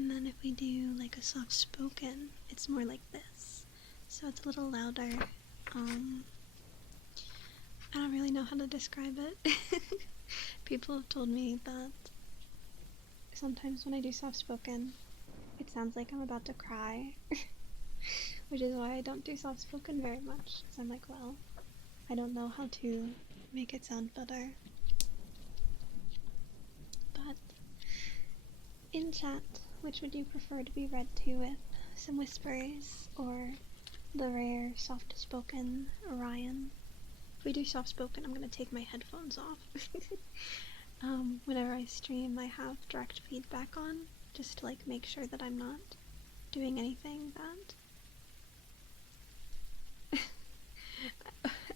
And then if we do like a soft spoken, it's more like this. So it's a little louder. I don't really know how to describe it. People have told me that sometimes when I do soft spoken, it sounds like I'm about to cry. Which is why I don't do soft spoken very much. Because I'm like, well, I don't know how to make it sound better. But in chat, which would you prefer to be read to with some whispers or the rare soft spoken Orion? If we do soft spoken, I'm gonna take my headphones off. Whenever I stream, I have direct feedback on, just to like make sure that I'm not doing anything that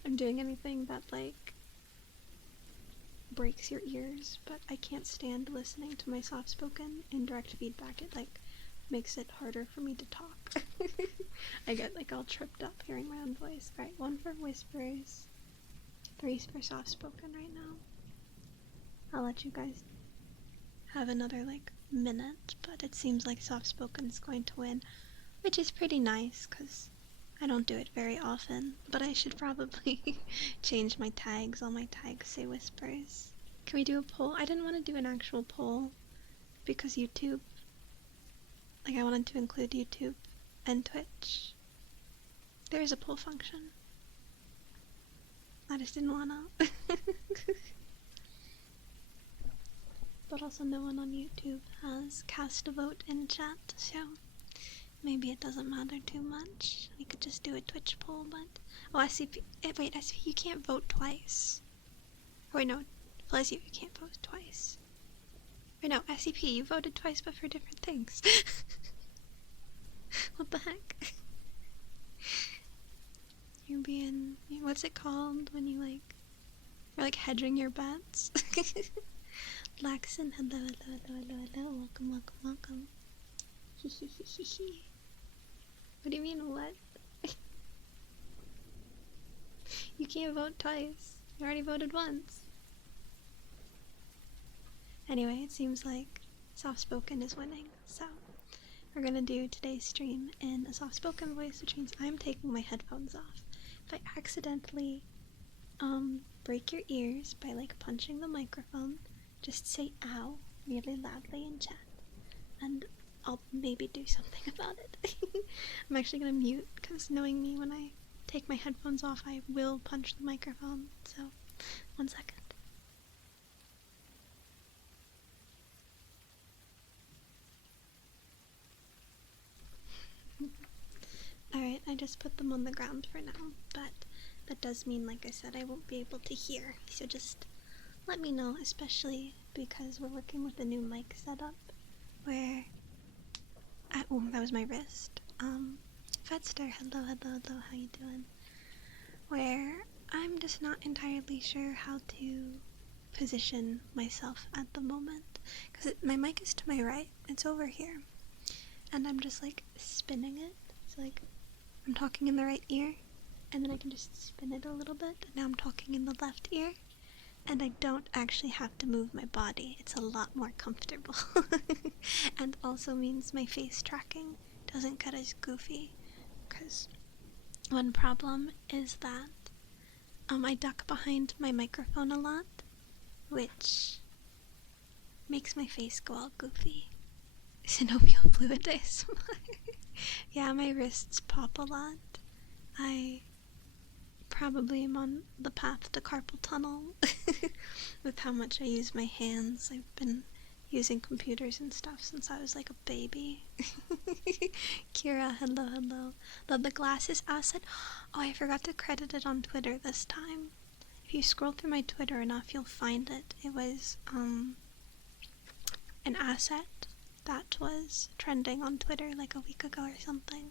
I'm doing anything that like breaks your ears, but I can't stand listening to my soft spoken in direct feedback. It like makes it harder for me to talk. I get like all tripped up hearing my own voice. Alright, 1 for whispers, 3 for soft spoken right now. I'll let you guys have another like minute, but it seems like soft spoken is going to win, which is pretty nice because I don't do it very often, but I should probably change my tags. All my tags say whispers. Can we do a poll? I didn't want to do an actual poll because YouTube, like I wanted to include YouTube and Twitch. There is a poll function. I just didn't wanna. But also no one on YouTube has cast a vote in chat, so maybe it doesn't matter too much. We could just do a Twitch poll, but... Oh, SCP... Wait, SCP, you can't vote twice. Or wait, no. Bless you, you can't vote twice. Wait, no, SCP, you voted twice, but for different things. What the heck? You're being... What's it called when you, like... You're, like, hedging your bets? Laxon, hello, welcome, welcome, welcome. What do you mean, what? You can't vote twice. You already voted once. Anyway, it seems like soft-spoken is winning, so we're gonna do today's stream in a soft-spoken voice, which means I'm taking my headphones off. If I accidentally, break your ears by, like, punching the microphone, just say ow really loudly in chat, and I'll maybe do something about it. I'm actually gonna mute, because knowing me, when I take my headphones off, I will punch the microphone, so 1 second. Alright, I just put them on the ground for now, but that does mean, like I said, I won't be able to hear, so just let me know, especially because we're working with a new mic setup, where... oh, that was my wrist. Fetster, hello, how you doing? Where I'm just not entirely sure how to position myself at the moment, because my mic is to my right, it's over here, and I'm just like spinning it, so like I'm talking in the right ear, and then I can just spin it a little bit, and now I'm talking in the left ear, and I don't actually have to move my body. It's a lot more comfortable. And also means my face tracking doesn't get as goofy, because one problem is that I duck behind my microphone a lot, which makes my face go all goofy. Zenobia Fluid ASMR. Yeah, my wrists pop a lot. I probably am on the path to carpal tunnel with how much I use my hands. I've been using computers and stuff since I was like a baby. Kira, hello. Love the glasses asset. Oh, I forgot to credit it on Twitter this time. If you scroll through my Twitter enough, you'll find it. It was an asset that was trending on Twitter like a week ago or something.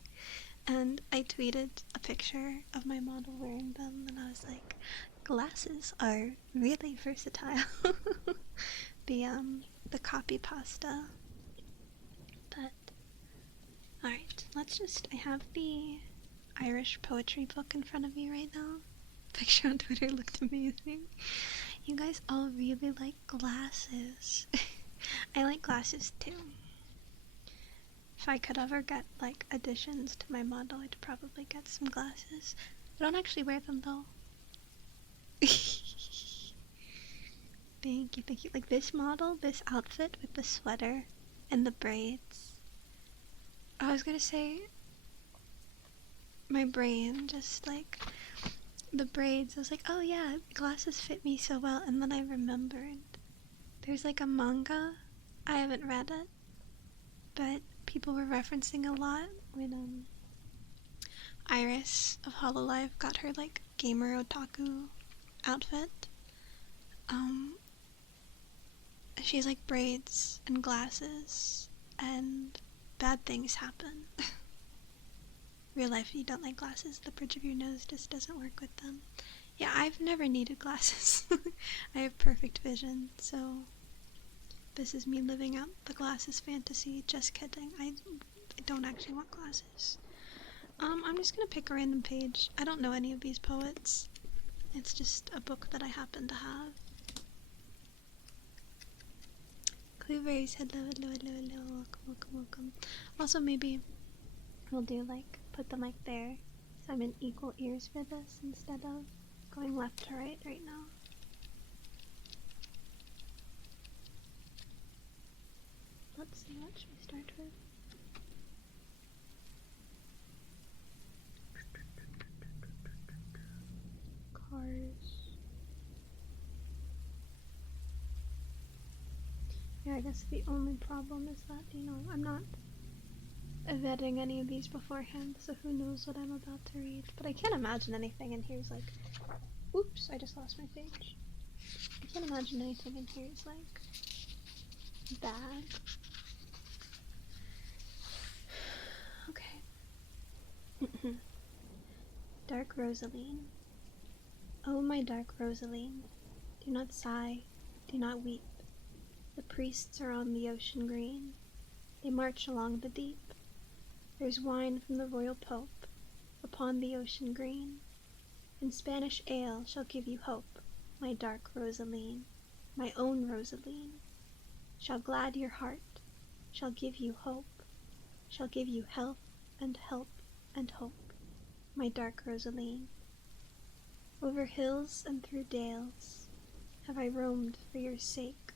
And I tweeted a picture of my model wearing them, and I was like, glasses are really versatile. The copy pasta. But, alright, I have the Irish poetry book in front of me right now. Picture on Twitter looked amazing. You guys all really like glasses. I like glasses too. If I could ever get, like, additions to my model, I'd probably get some glasses. I don't actually wear them, though. Thank you, thank you. Like, this model, this outfit with the sweater and the braids. I was gonna say, my brain just, like, the braids. I was like, oh yeah, glasses fit me so well. And then I remembered there's, like, a manga. I haven't read it, but people were referencing a lot when, Iris of Hololive got her, like, gamer otaku outfit. She's like braids and glasses, and bad things happen. Real life, you don't like glasses, the bridge of your nose just doesn't work with them. Yeah, I've never needed glasses. I have perfect vision, so this is me living out the glasses fantasy. Just kidding. I don't actually want glasses. I'm just gonna pick a random page. I don't know any of these poets. It's just a book that I happen to have. Clueberries, hello, hello, hello, hello, welcome, welcome, welcome. Also, maybe we'll do, like, put the mic there, so I'm in equal ears for this instead of going left to right now. Let's see, what should we start with? Cars. Yeah, I guess the only problem is that, you know, I'm not vetting any of these beforehand, so who knows what I'm about to read. But I can't imagine anything in here is like... Oops, I just lost my page. I can't imagine anything in here is like... bad. Okay. Dark Rosaline. Oh, my dark Rosaline, do not sigh, do not weep. The priests are on the ocean green. They march along the deep. There's wine from the royal pope upon the ocean green, and Spanish ale shall give you hope, my dark Rosaline, my own Rosaline, shall glad your heart, shall give you hope, shall give you health and help and hope, my dark Rosaline. Over hills and through dales have I roamed for your sake.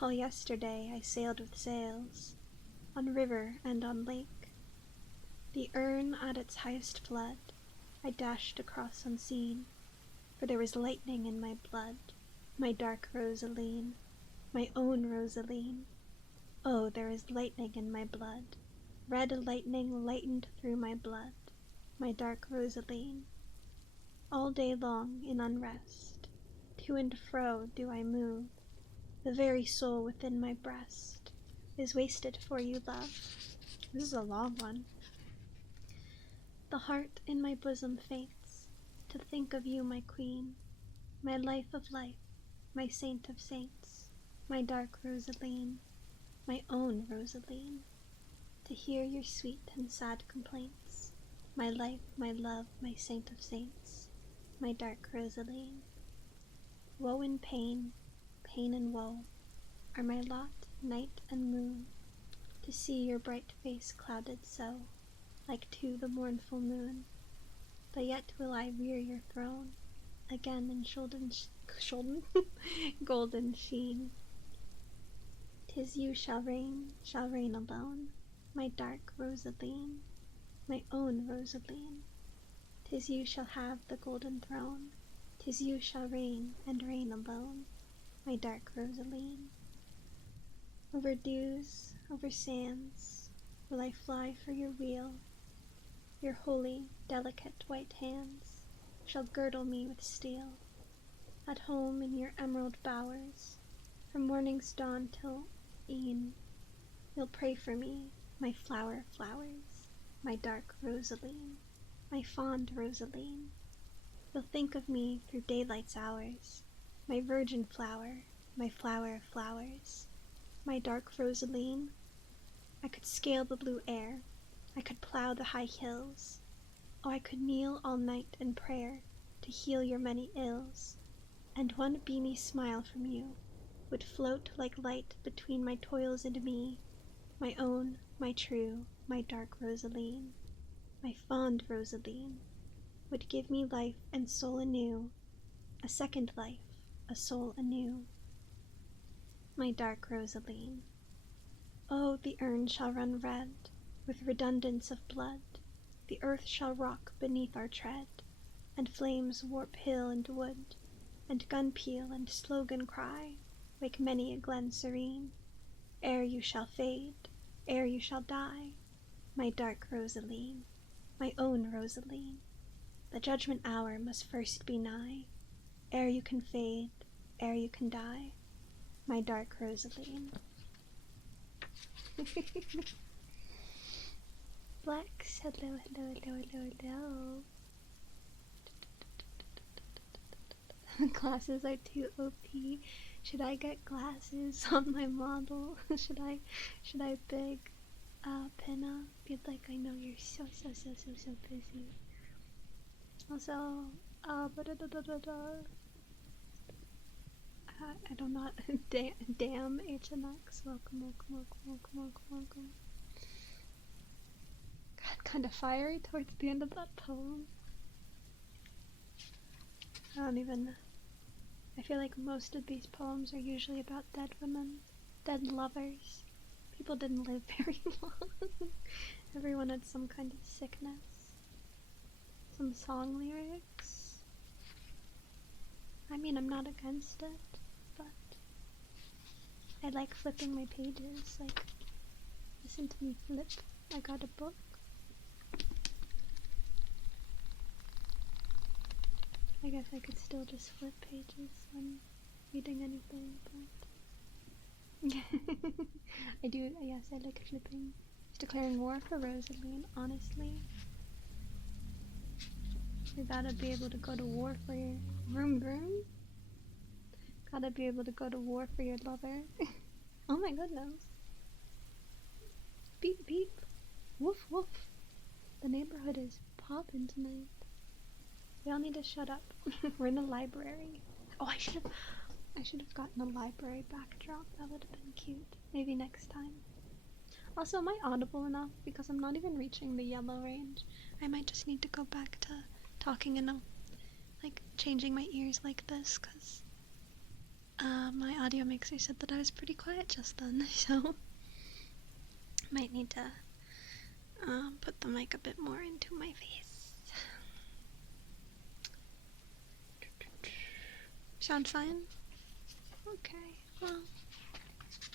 All yesterday I sailed with sails, on river and on lake. The urn at its highest flood I dashed across unseen, for there was lightning in my blood, my dark Rosaline, my own Rosaline. Oh, there is lightning in my blood, red lightning lightened through my blood, my dark Rosaline. All day long in unrest, to and fro do I move. The very soul within my breast is wasted for you, love. This is a long one. The heart in my bosom faints to think of you, my queen, my life of life, my saint of saints, my dark Rosaline, my own Rosaline, to hear your sweet and sad complaints, my life, my love, my saint of saints, my dark Rosaline. Woe and pain, pain and woe, are my lot, night and moon, to see your bright face clouded so, like to the mournful moon. But yet will I rear your throne, again in golden sheen. 'Tis you shall reign alone, my dark Rosaline, my own Rosaline. 'Tis you shall have the golden throne, 'tis you shall reign and reign alone, my dark Rosaline. Over dews, over sands, will I fly for your wheel. Your holy, delicate white hands shall girdle me with steel. At home in your emerald bowers, from morning's dawn till e'en, you'll pray for me, my flower of flowers, my dark Rosaline, my fond Rosaline. You'll think of me through daylight's hours, my virgin flower, my flower of flowers, my dark Rosaline. I could scale the blue air, I could plow the high hills. Oh, I could kneel all night in prayer to heal your many ills, and one beamy smile from you would float like light between my toils and me, my own, my true, my dark Rosaline, my fond Rosaline, would give me life and soul anew, a second life, a soul anew. My dark Rosaline. Oh, the urn shall run red with redundance of blood, the earth shall rock beneath our tread, and flames warp hill and wood, and gun peal and slogan cry wake many a glen serene, ere you shall fade, ere you shall die, my dark Rosaline, my own Rosaline. The judgment hour must first be nigh, ere you can fade, ere you can die, my dark Rosaline. Flex, hello, hello, hello, hello, hello. Glasses are too OP. Should I get glasses on my model? should I beg Pinna? Be like, I know you're so busy. Also, I don't know. Damn HNX. Welcome. God, kind of fiery towards the end of that poem. I feel like most of these poems are usually about dead women, dead lovers. People didn't live very long. Everyone had some kind of sickness. Some song lyrics. I mean, I'm not against it, but I like flipping my pages. Like, listen to me flip. I got a book. I guess I could still just flip pages when reading anything, but I do, yes, I like flipping. Just declaring war for Rosaline, honestly. You gotta be able to go to war for your vroom. Gotta be able to go to war for your lover. Oh my goodness. Beep beep. Woof woof. The neighborhood is poppin' tonight. We all need to shut up. We're in the library. Oh, I should have gotten a library backdrop. That would have been cute. Maybe next time. Also, am I audible enough? Because I'm not even reaching the yellow range. I might just need to go back to talking in a, like, changing my ears like this, because my audio mixer said that I was pretty quiet just then, so might need to put the mic a bit more into my face. Sound fine? Okay, well,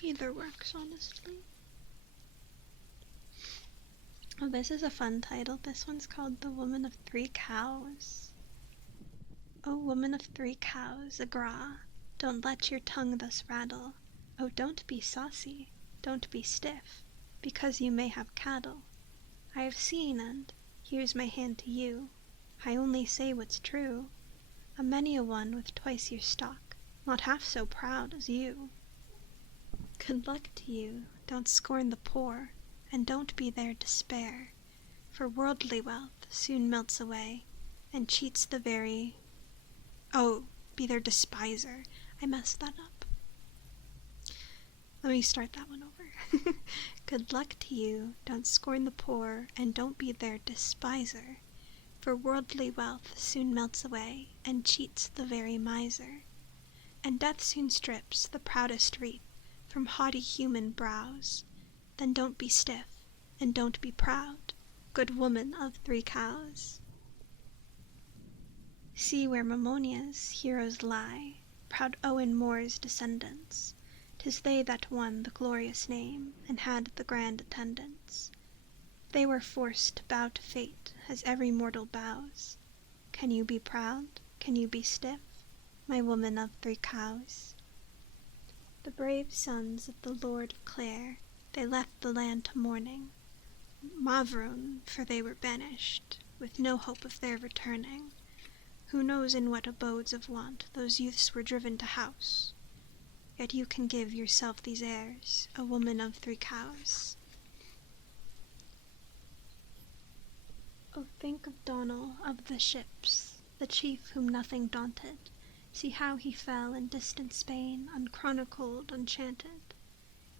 either works, honestly. Oh, this is a fun title. This one's called The Woman of Three Cows. Oh, woman of three cows, agra, don't let your tongue thus rattle. Oh, don't be saucy, don't be stiff, because you may have cattle. I have seen, and here's my hand to you. I only say what's true. A many a one with twice your stock, not half so proud as you. Good luck to you, don't scorn the poor, and don't be their despair, for worldly wealth soon melts away, and cheats the very... Oh, be their despiser. I messed that up. Let me start that one over. Good luck to you, don't scorn the poor, and don't be their despiser, for worldly wealth soon melts away, and cheats the very miser, and death soon strips the proudest wreath from haughty human brows. Then don't be stiff, and don't be proud, good woman of three cows. See where Mamonia's heroes lie, proud Owen Moore's descendants. 'Tis they that won the glorious name, and had the grand attendance. They were forced to bow to fate, as every mortal bows. Can you be proud? Can you be stiff, my woman of three cows? The brave sons of the Lord of Clare, they left the land to mourning, Mavrone, for they were banished, with no hope of their returning. Who knows in what abodes of want those youths were driven to house? Yet you can give yourself these airs, a woman of three cows. Oh, think of Donnell of the ships, the chief whom nothing daunted. See how he fell in distant Spain, unchronicled, unchanted.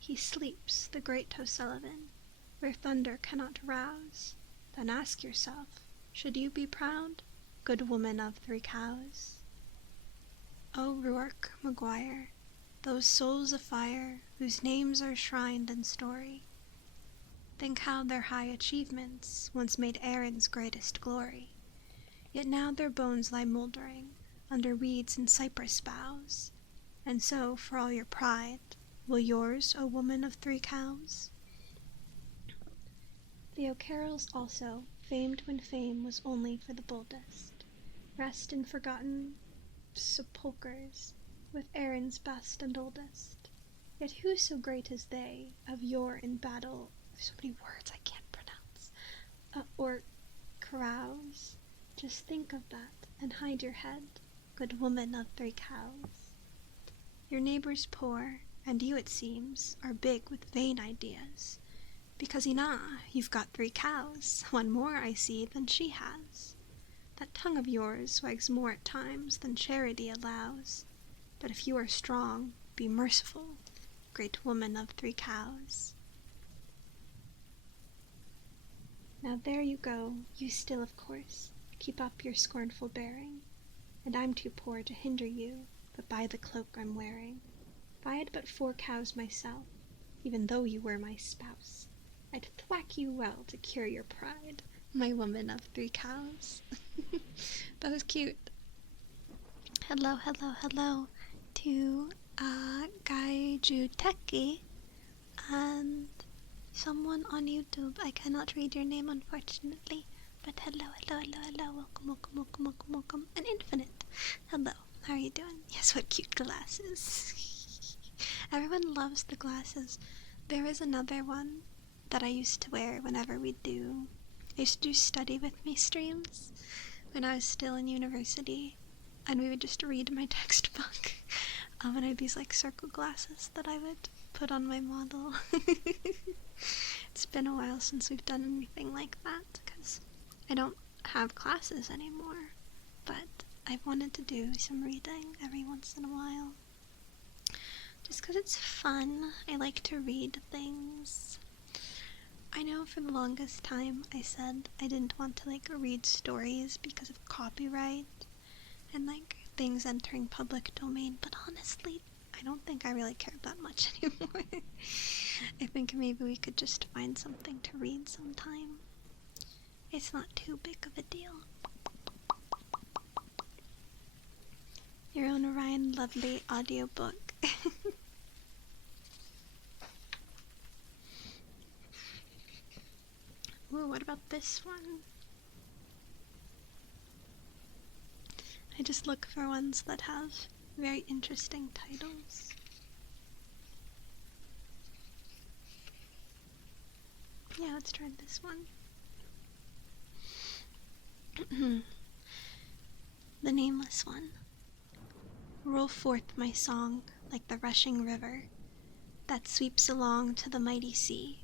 He sleeps, the great O'Sullivan, where thunder cannot rouse. Then ask yourself, should you be proud, good woman of 3 cows? O Rourke, Maguire, those souls afire, whose names are shrined in story, think how their high achievements once made Erin's greatest glory. Yet now their bones lie mouldering under weeds and cypress boughs. And so, for all your pride, will yours, O woman of 3 cows? The O'Carrolls also, famed when fame was only for the boldest, rest in forgotten sepulchres with Erin's best and oldest. Yet who so great as they, of yore in battle, there's so many words I can't pronounce, or carouse? Just think of that, and hide your head, good woman of 3 cows. Your neighbor's poor, and you, it seems, are big with vain ideas, because you've got 3 cows, one more, I see, than she has. That tongue of yours wags more at times than charity allows, but if you are strong, be merciful, great woman of 3 cows. Now there you go, you still of course, keep up your scornful bearing, and I'm too poor to hinder you, but by the cloak I'm wearing. If I had but 4 cows myself, even though you were my spouse, I'd thwack you well to cure your pride, my woman of 3 cows. That was cute. Hello to Gaiju Techie and someone on YouTube. I cannot read your name, unfortunately, but hello, welcome, and Infinite. Hello, how are you doing? Yes, what cute glasses. Everyone loves the glasses. There is another one that I used to wear whenever I used to do study with me streams when I was still in university, and we would just read my textbook, and I had these like circle glasses that I would put on my model. It's been a while since we've done anything like that, because I don't have classes anymore, but I've wanted to do some reading every once in a while, just because it's fun. I like to read things. I know for the longest time I said I didn't want to read stories because of copyright and things entering public domain, but honestly, I don't think I really care that much anymore. I think maybe we could just find something to read sometime. It's not too big of a deal. Your own Orion Lovely audiobook. Ooh, what about this one? I just look for ones that have very interesting titles. Yeah, let's try this one. The Nameless One. Roll forth my song like the rushing river that sweeps along to the mighty sea.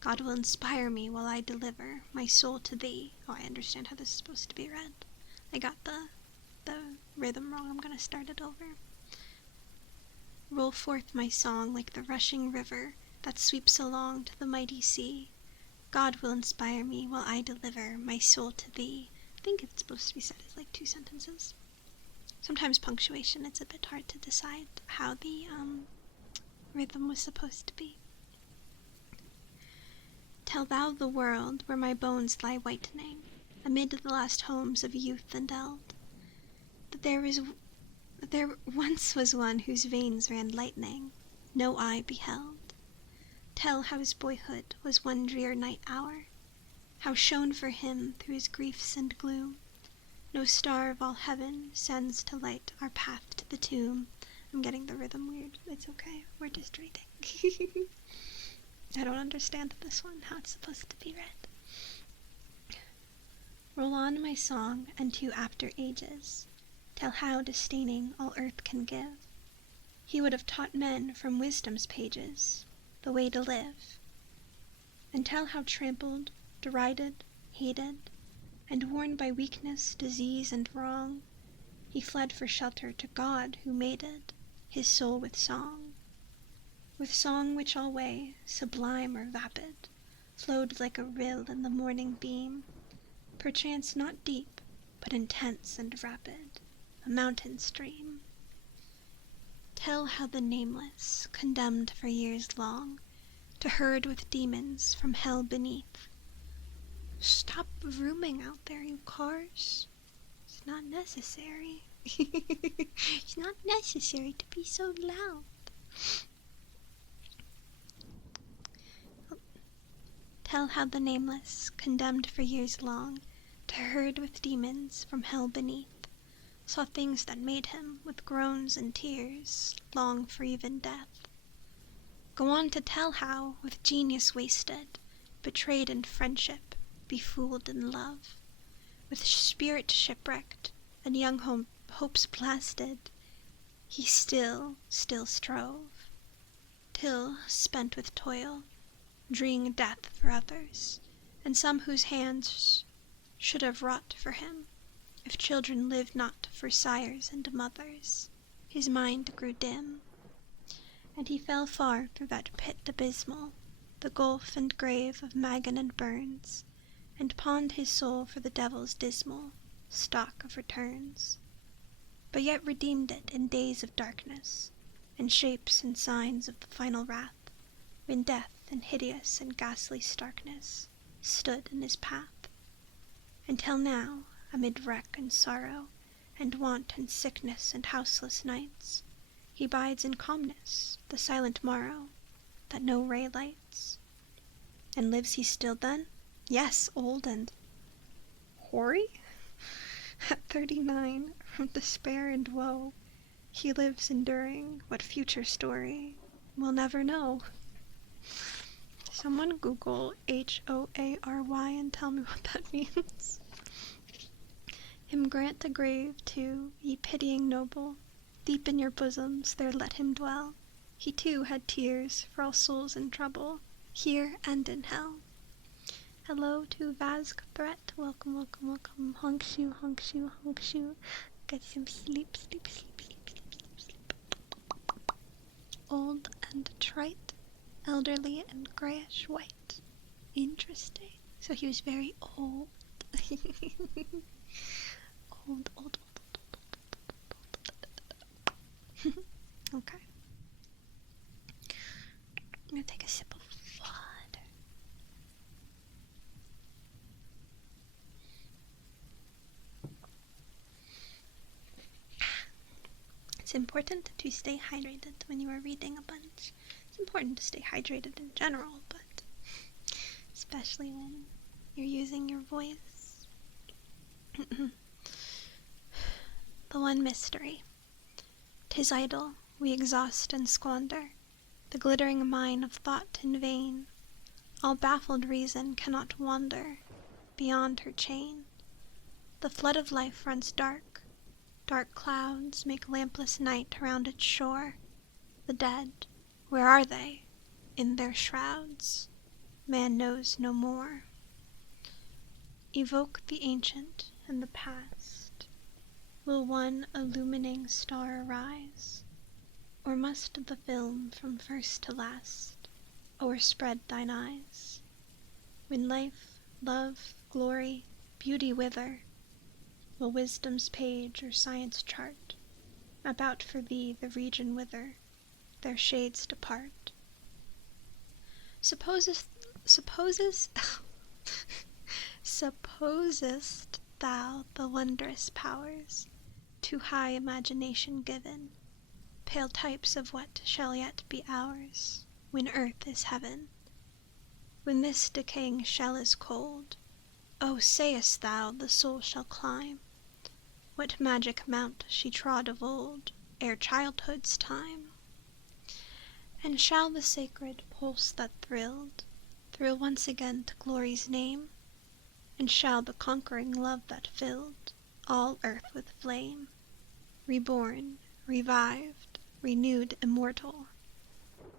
God will inspire me while I deliver my soul to thee. Oh, I understand how this is supposed to be read. I got the rhythm wrong. I'm gonna start it over. Roll forth my song like the rushing river that sweeps along to the mighty sea. God will inspire me while I deliver my soul to thee. I think it's supposed to be said as 2 sentences. Sometimes punctuation, it's a bit hard to decide how the rhythm was supposed to be. Tell thou the world where my bones lie whitening, amid the last homes of youth and eld, that there once was one whose veins ran lightning, no eye beheld. Tell how his boyhood was one drear night hour, how shone for him through his griefs and gloom no star of all heaven sends to light our path to the tomb. I'm getting the rhythm weird. It's okay. We're just reading. I don't understand this one, how it's supposed to be read. Roll on my song unto after ages. Tell how disdaining all earth can give, he would have taught men from wisdom's pages the way to live. And tell how trampled, derided, hated, and worn by weakness, disease, and wrong, he fled for shelter to God who mated his soul with song. with song which alway, sublime or vapid, flowed like a rill in the morning beam, perchance not deep, but intense and rapid, a mountain stream. Tell how the nameless, condemned for years long, to herd with demons from hell beneath. Stop vrooming out there, you cars. It's not necessary. It's not necessary to be so loud. Tell how the nameless, condemned for years long, to herd with demons from hell beneath, saw things that made him, with groans and tears, long for even death. Go on to tell how, with genius wasted, betrayed in friendship, befooled in love, with spirit shipwrecked, and young hopes blasted, he still strove, till, spent with toil, dreeing death for others, and some whose hands should have wrought for him, if children lived not for sires and mothers, his mind grew dim, and he fell far through that pit abysmal, the gulf and grave of Magan and Burns, and pawned his soul for the devil's dismal stock of returns, but yet redeemed it in days of darkness, and shapes and signs of the final wrath, when death in hideous and ghastly starkness stood in his path. Until now, amid wreck and sorrow, and want and sickness and houseless nights, he bides in calmness the silent morrow that no ray lights. And lives he still then? Yes, old and hoary? At 39, from despair and woe, he lives enduring what future story we'll never know. Someone Google Hoary and tell me what that means. Him grant a grave too, ye pitying noble, deep in your bosoms there let him dwell. He too had tears for all souls in trouble, here and in hell. Hello to Vask Threat, welcome, welcome, welcome. Honk shoe, honk shoe, honk shoe. Get some sleep, sleep, sleep, sleep, sleep, sleep, sleep. Old and trite, elderly and grayish white. Interesting. So he was very old. old. Okay. I'm gonna take a sip of water. It's important to stay hydrated when you are reading a bunch. It's important to stay hydrated in general, but especially when you're using your voice. The one mystery. 'Tis idle, we exhaust and squander the glittering mine of thought in vain. All baffled reason cannot wander beyond her chain. The flood of life runs dark. Dark clouds make lampless night around its shore. The dead, where are they? In their shrouds. Man knows no more. Evoke the ancient and the past. Will one illumining star arise? Or must the film from first to last o'erspread thine eyes? When life, love, glory, beauty wither, will wisdom's page or science chart map out for thee the region whither their shades depart? Supposest thou the wondrous powers to high imagination given, pale types of what shall yet be ours, when earth is heaven? When this decaying shell is cold, oh, sayest thou the soul shall climb what magic mount she trod of old, ere childhood's time? And shall the sacred pulse that thrilled thrill once again to glory's name? And shall the conquering love that filled all earth with flame, reborn, revived, renewed, immortal,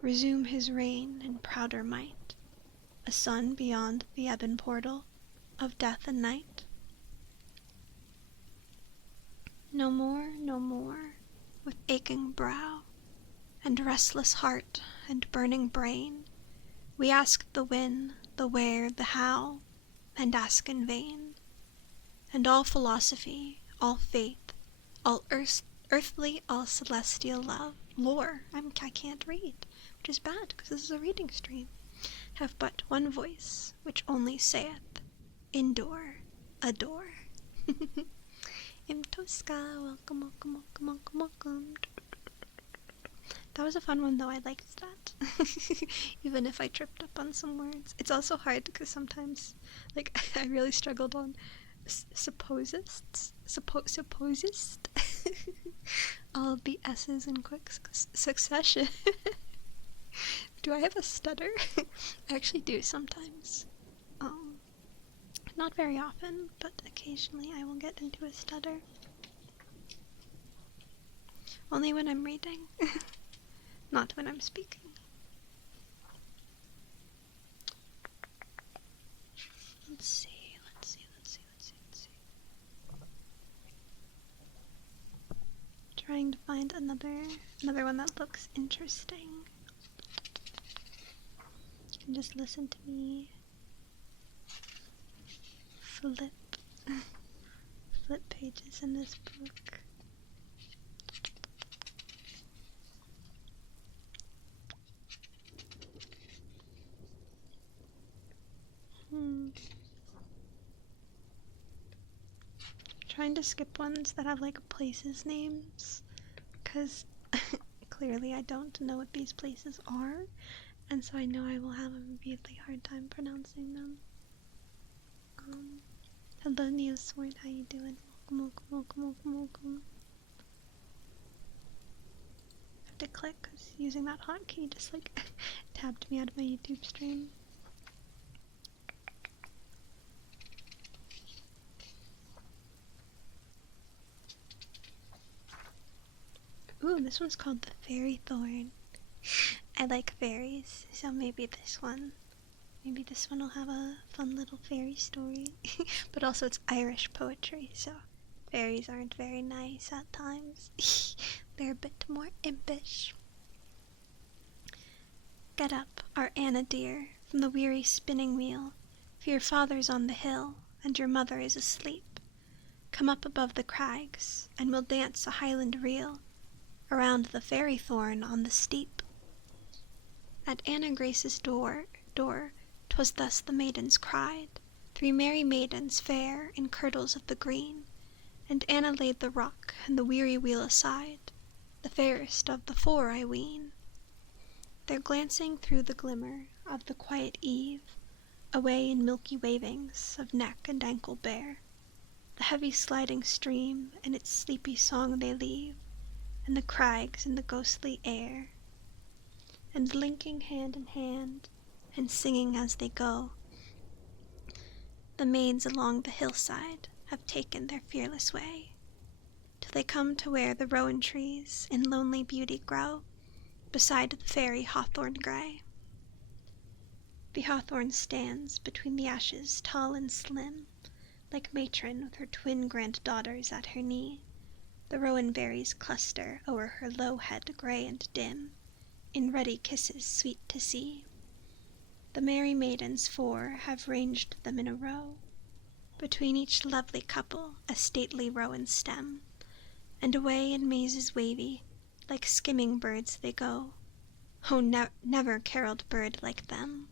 resume his reign in prouder might, a sun beyond the ebon portal of death and night? No more, with aching brow and restless heart and burning brain. We ask the when, the where, the how, and ask in vain. And all philosophy, all faith, all earthly, all celestial lore, I can't read, which is bad because this is a reading stream, have but one voice, which only saith, endure, adore. Imtoska, welcome, welcome, welcome, welcome, welcome. That was a fun one though, I liked that. Even if I tripped up on some words. It's also hard because sometimes, like, I really struggled on supposist. All of the S's in quick succession. Do I have a stutter? I actually do sometimes. Not very often, but occasionally I will get into a stutter. Only when I'm reading, not when I'm speaking. Let's see. Trying to find another one that looks interesting. You can just listen to me flip pages in this book. Trying to skip ones that have like places names, because clearly I don't know what these places are, and so I know I will have a really hard time pronouncing them. Hello Neosword, how you doing? Welcome. I have to click because using that hotkey just like tapped me out of my YouTube stream. Ooh, this one's called The Fairy Thorn. I like fairies, so maybe this one will have a fun little fairy story. But also it's Irish poetry, so fairies aren't very nice at times. They're a bit more impish. Get up, our Anna dear, from the weary spinning wheel, for your father's on the hill, and your mother is asleep. Come up above the crags, and we'll dance a Highland reel around the fairy thorn on the steep. At Anna Grace's door, 'twas thus the maidens cried, 3 merry maidens fair in kirtles of the green, and Anna laid the rock and the weary wheel aside, the fairest of the 4, I ween. They're glancing through the glimmer of the quiet eve, away in milky wavings of neck and ankle bare, the heavy sliding stream and its sleepy song they leave, and the crags in the ghostly air. And linking hand in hand, and singing as they go, the maids along the hillside have taken their fearless way, till they come to where the rowan trees in lonely beauty grow, beside the fairy hawthorn grey. The hawthorn stands between the ashes tall and slim, like matron with her twin granddaughters at her knee. The rowan berries cluster o'er her low head grey and dim, in ruddy kisses sweet to see. The merry maidens 4 have ranged them in a row, between each lovely couple a stately rowan stem, and away in mazes wavy, like skimming birds they go. Oh, never carolled bird like them.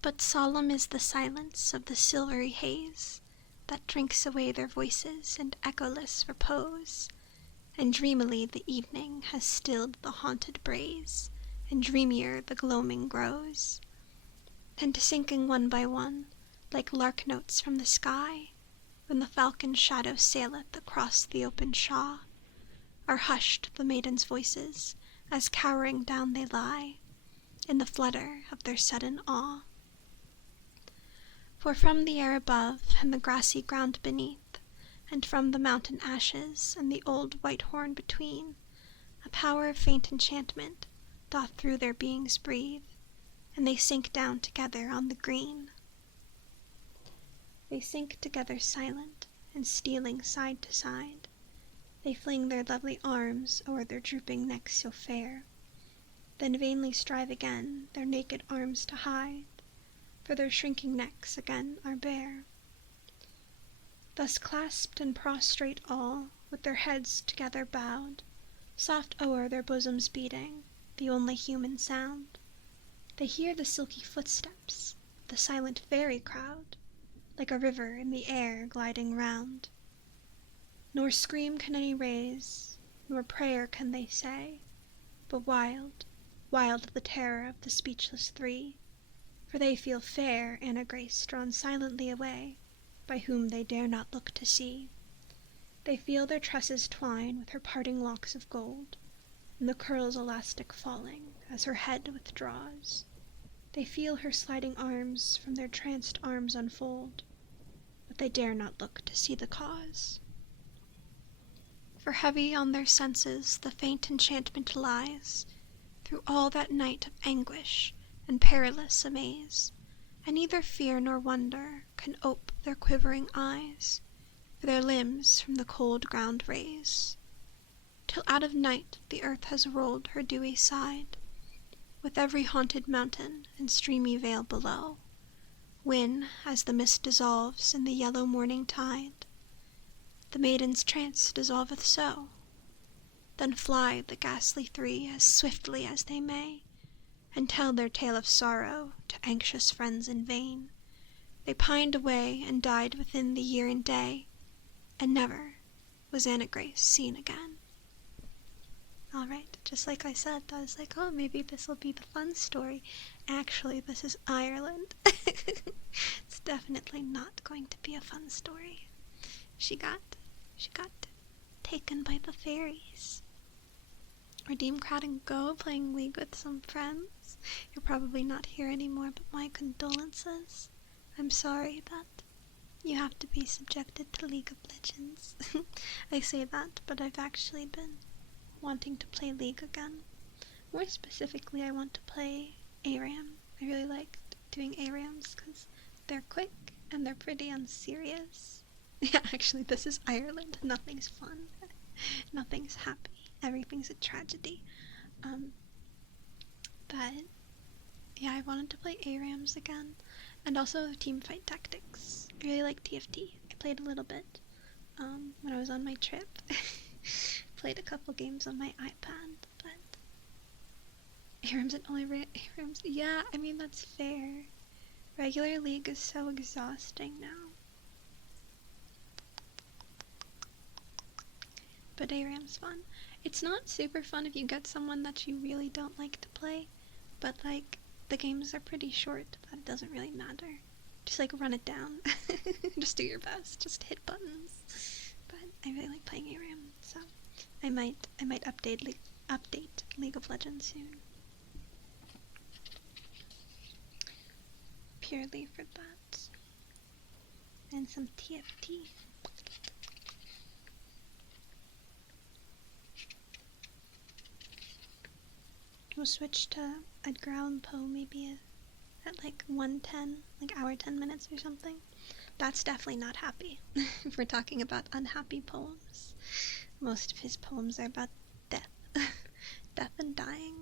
But solemn is the silence of the silvery haze, that drinks away their voices and echoless repose, and dreamily the evening has stilled the haunted braes, and dreamier the gloaming grows. And sinking one by one, like lark notes from the sky, when the falcon shadow saileth across the open shaw, are hushed the maidens' voices, as cowering down they lie, in the flutter of their sudden awe. For from the air above, and the grassy ground beneath, and from the mountain ashes, and the old white horn between, a power of faint enchantment doth through their beings breathe, and they sink down together on the green. They sink together silent, and stealing side to side, they fling their lovely arms o'er their drooping necks so fair, then vainly strive again their naked arms to hide, for their shrinking necks again are bare. Thus clasped and prostrate all, with their heads together bowed, soft o'er their bosoms beating, the only human sound, they hear the silky footsteps of the silent fairy crowd, like a river in the air gliding round. Nor scream can any raise, nor prayer can they say, but wild, wild the terror of the speechless three, for they feel fair Anna Grace drawn silently away, by whom they dare not look to see. They feel their tresses twine with her parting locks of gold, and the curls elastic falling as her head withdraws. They feel her sliding arms from their tranced arms unfold, but they dare not look to see the cause. For heavy on their senses the faint enchantment lies, through all that night of anguish and perilous amaze, and neither fear nor wonder can ope their quivering eyes, for their limbs from the cold ground raise, till out of night the earth has rolled her dewy side, with every haunted mountain and streamy vale below, when, as the mist dissolves in the yellow morning tide, the maiden's trance dissolveth so. Then fly the ghastly three as swiftly as they may, and tell their tale of sorrow to anxious friends in vain. They pined away and died within the year and day, and never was Anna Grace seen again. Alright, just like I said, I was like, oh, maybe this will be the fun story. Actually, this is Ireland. It's definitely not going to be a fun story. She got taken by the fairies. Redeem Crowd and Go, playing League with some friends. You're probably not here anymore, but my condolences. I'm sorry that you have to be subjected to League of Legends. I say that, but I've actually been wanting to play League again. More specifically, I want to play ARAM. I really like doing ARAMs because they're quick and they're pretty unserious. Yeah, actually, this is Ireland. Nothing's fun. Nothing's happy. Everything's a tragedy. But yeah, I wanted to play ARAMs again, and also Teamfight Tactics. I really like TFT. I played a little bit when I was on my trip. Played a couple games on my iPad, but ARAMs and only ARAMs. Yeah, I mean that's fair. Regular League is so exhausting now. But ARAM's fun. It's not super fun if you get someone that you really don't like to play, but like the games are pretty short. That doesn't really matter. Just like run it down. Just do your best. Just hit buttons. But I really like playing ARAM, so I might update League of Legends soon. Purely for that. And some TFT. We'll switch to Edgar Allan Poe maybe at like 1:10, like hour 10 minutes or something. That's definitely not happy. If we're talking about unhappy poems. Most of his poems are about death. Death and dying.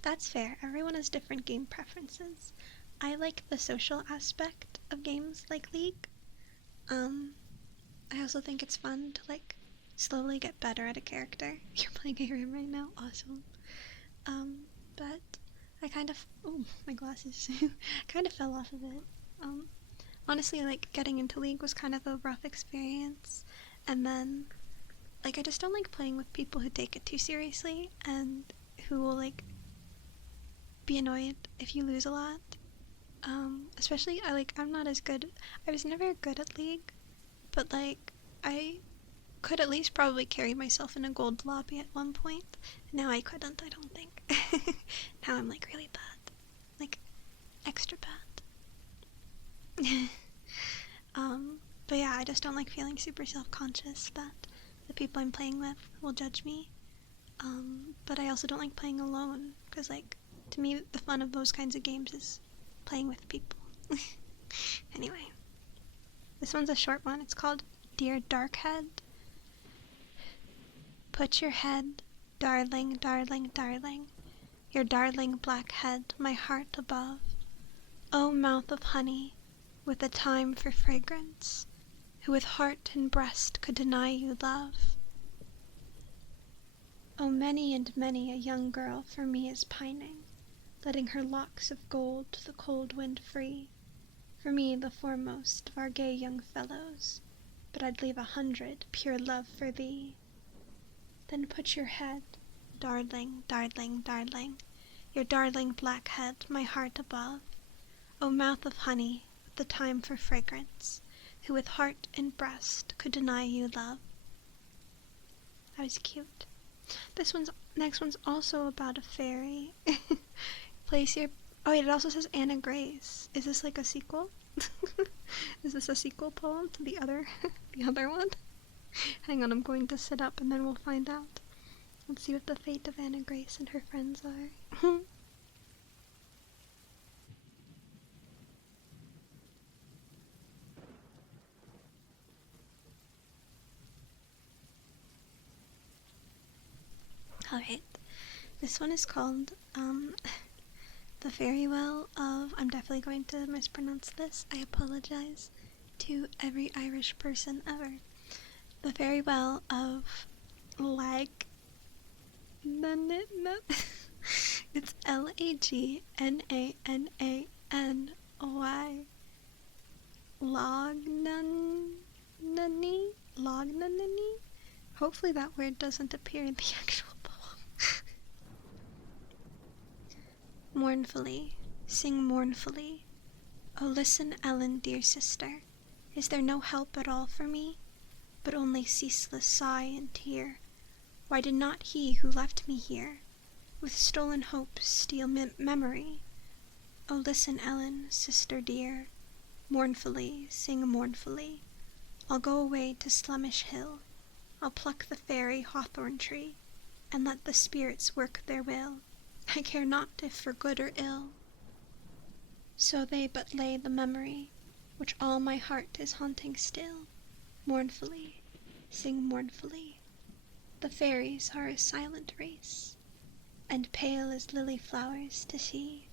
That's fair. Everyone has different game preferences. I like the social aspect of games like League. I also think it's fun to like slowly get better at a character. You're playing ARAM right now? Awesome. But I kind of... oh, my glasses. kind of fell off of it. Honestly, like, getting into League was kind of a rough experience. And then, like, I just don't like playing with people who take it too seriously and who will, like, be annoyed if you lose a lot. Especially, I'm not as good... I was never good at League, but, like, I could at least probably carry myself in a gold lobby at one point. Now I couldn't, I don't think. Now I'm like really bad. Like, extra bad. But yeah, I just don't like feeling super self-conscious that the people I'm playing with will judge me. But I also don't like playing alone, because like, to me, the fun of those kinds of games is playing with people. Anyway, this one's a short one. It's called Dear Darkhead. Put your head Darling, darling, darling, your darling black head, my heart above. O mouth of honey, with a time for fragrance, who with heart and breast could deny you love? O many and many a young girl for me is pining, letting her locks of gold to the cold wind free. For me the foremost of our gay young fellows, but I'd leave 100 pure love for thee. Then put your head, darling, darling, darling, your darling black head, my heart above. O mouth of honey, the time for fragrance, who with heart and breast could deny you love? That was cute. Next one's also about a fairy. Place your... Oh wait, it also says Anna Grace. Is this like a sequel? Is this a sequel poem to the other one? Hang on, I'm going to sit up and then we'll find out. Let's see what the fate of Anna Grace and her friends are. Alright, this one is called, The Fairy Well of... I'm definitely going to mispronounce this. I apologize to every Irish person ever. The Fairy Well of It's Lagnanny. Lognanny? Hopefully that word doesn't appear in the actual poem. Mournfully, sing mournfully. Oh, listen, Ellen, dear sister. Is there no help at all for me, but only ceaseless sigh and tear? Why did not he who left me here with stolen hopes steal memory? Oh, listen, Ellen, sister dear. Mournfully, sing mournfully. I'll go away to Slemish Hill. I'll pluck the fairy hawthorn tree, and let the spirits work their will. I care not if for good or ill. So they but lay the memory, which all my heart is haunting still. Mournfully, sing mournfully. The fairies are a silent race, and pale as lily flowers to see.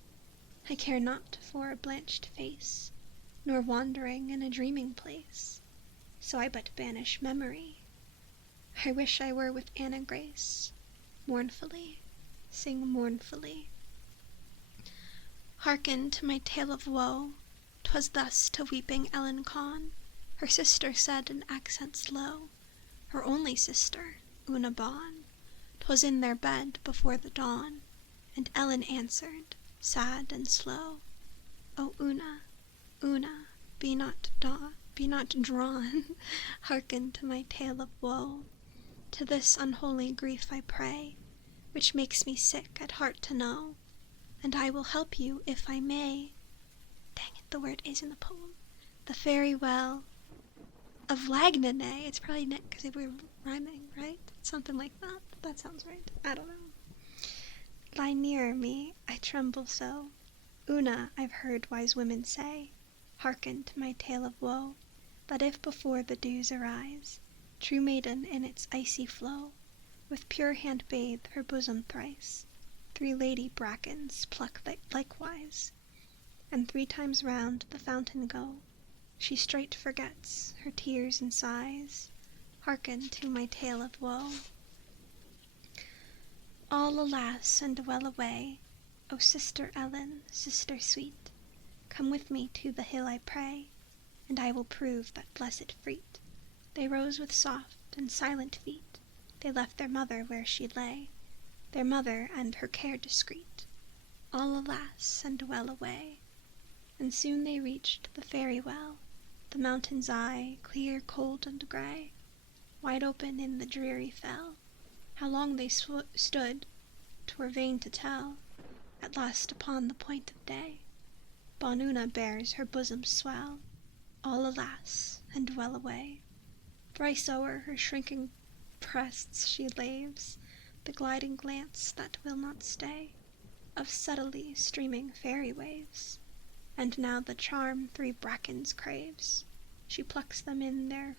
I care not for a blanched face, nor wandering in a dreaming place, so I but banish memory. I wish I were with Anna Grace. Mournfully, sing mournfully. Hearken to my tale of woe. 'Twas thus to weeping Ellen Con, her sister said in accents low, her only sister, Una Bon. 'Twas in their bed before the dawn, and Ellen answered, sad and slow, O Una, Una, be not drawn. Hearken to my tale of woe. To this unholy grief I pray, which makes me sick at heart to know, and I will help you if I may. Dang it, the word is in the poem. The Fairy Well of Lagnanny. It's probably because we're rhyming, right? Something like that. That sounds right. I don't know. Lie nearer me, I tremble so. Una, I've heard wise women say, hearken to my tale of woe, that if before the dews arise, true maiden in its icy flow, with pure hand bathe her bosom thrice, 3 lady brackens pluck likewise, and 3 times round the fountain go, she straight forgets her tears and sighs. Hearken to my tale of woe. All alas and well away, O sister Ellen, sister sweet, come with me to the hill I pray, and I will prove that blessed freet. They rose with soft and silent feet, they left their mother where she lay, their mother and her care discreet. All alas and well away. And soon they reached the fairy well, the mountain's eye, clear, cold, and gray, wide open in the dreary fell. How long they stood, 'twere vain to tell. At last upon the point of day, Bon Una bears her bosom swell. All alas and well away. Thrice o'er her shrinking breasts she laves the gliding glance that will not stay of subtly streaming fairy waves. And now the charm 3 brackens craves, she plucks them in their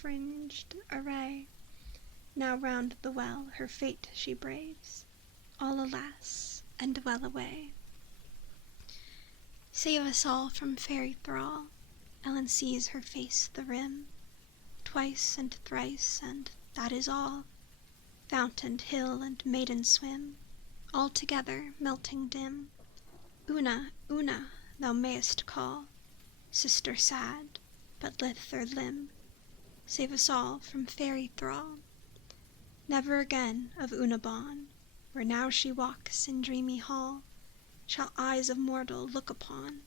fringed array. Now round the well her fate she braves, all alas, and well away. Save us all from fairy thrall, Ellen sees her face the rim, twice and thrice, and that is all. Fount and hill and maiden swim, all together melting dim. Una, Una, thou mayest call, sister sad, but lithe her limb. Save us all from fairy thrall. Never again of Una Bon, where now she walks in dreamy hall, shall eyes of mortal look upon.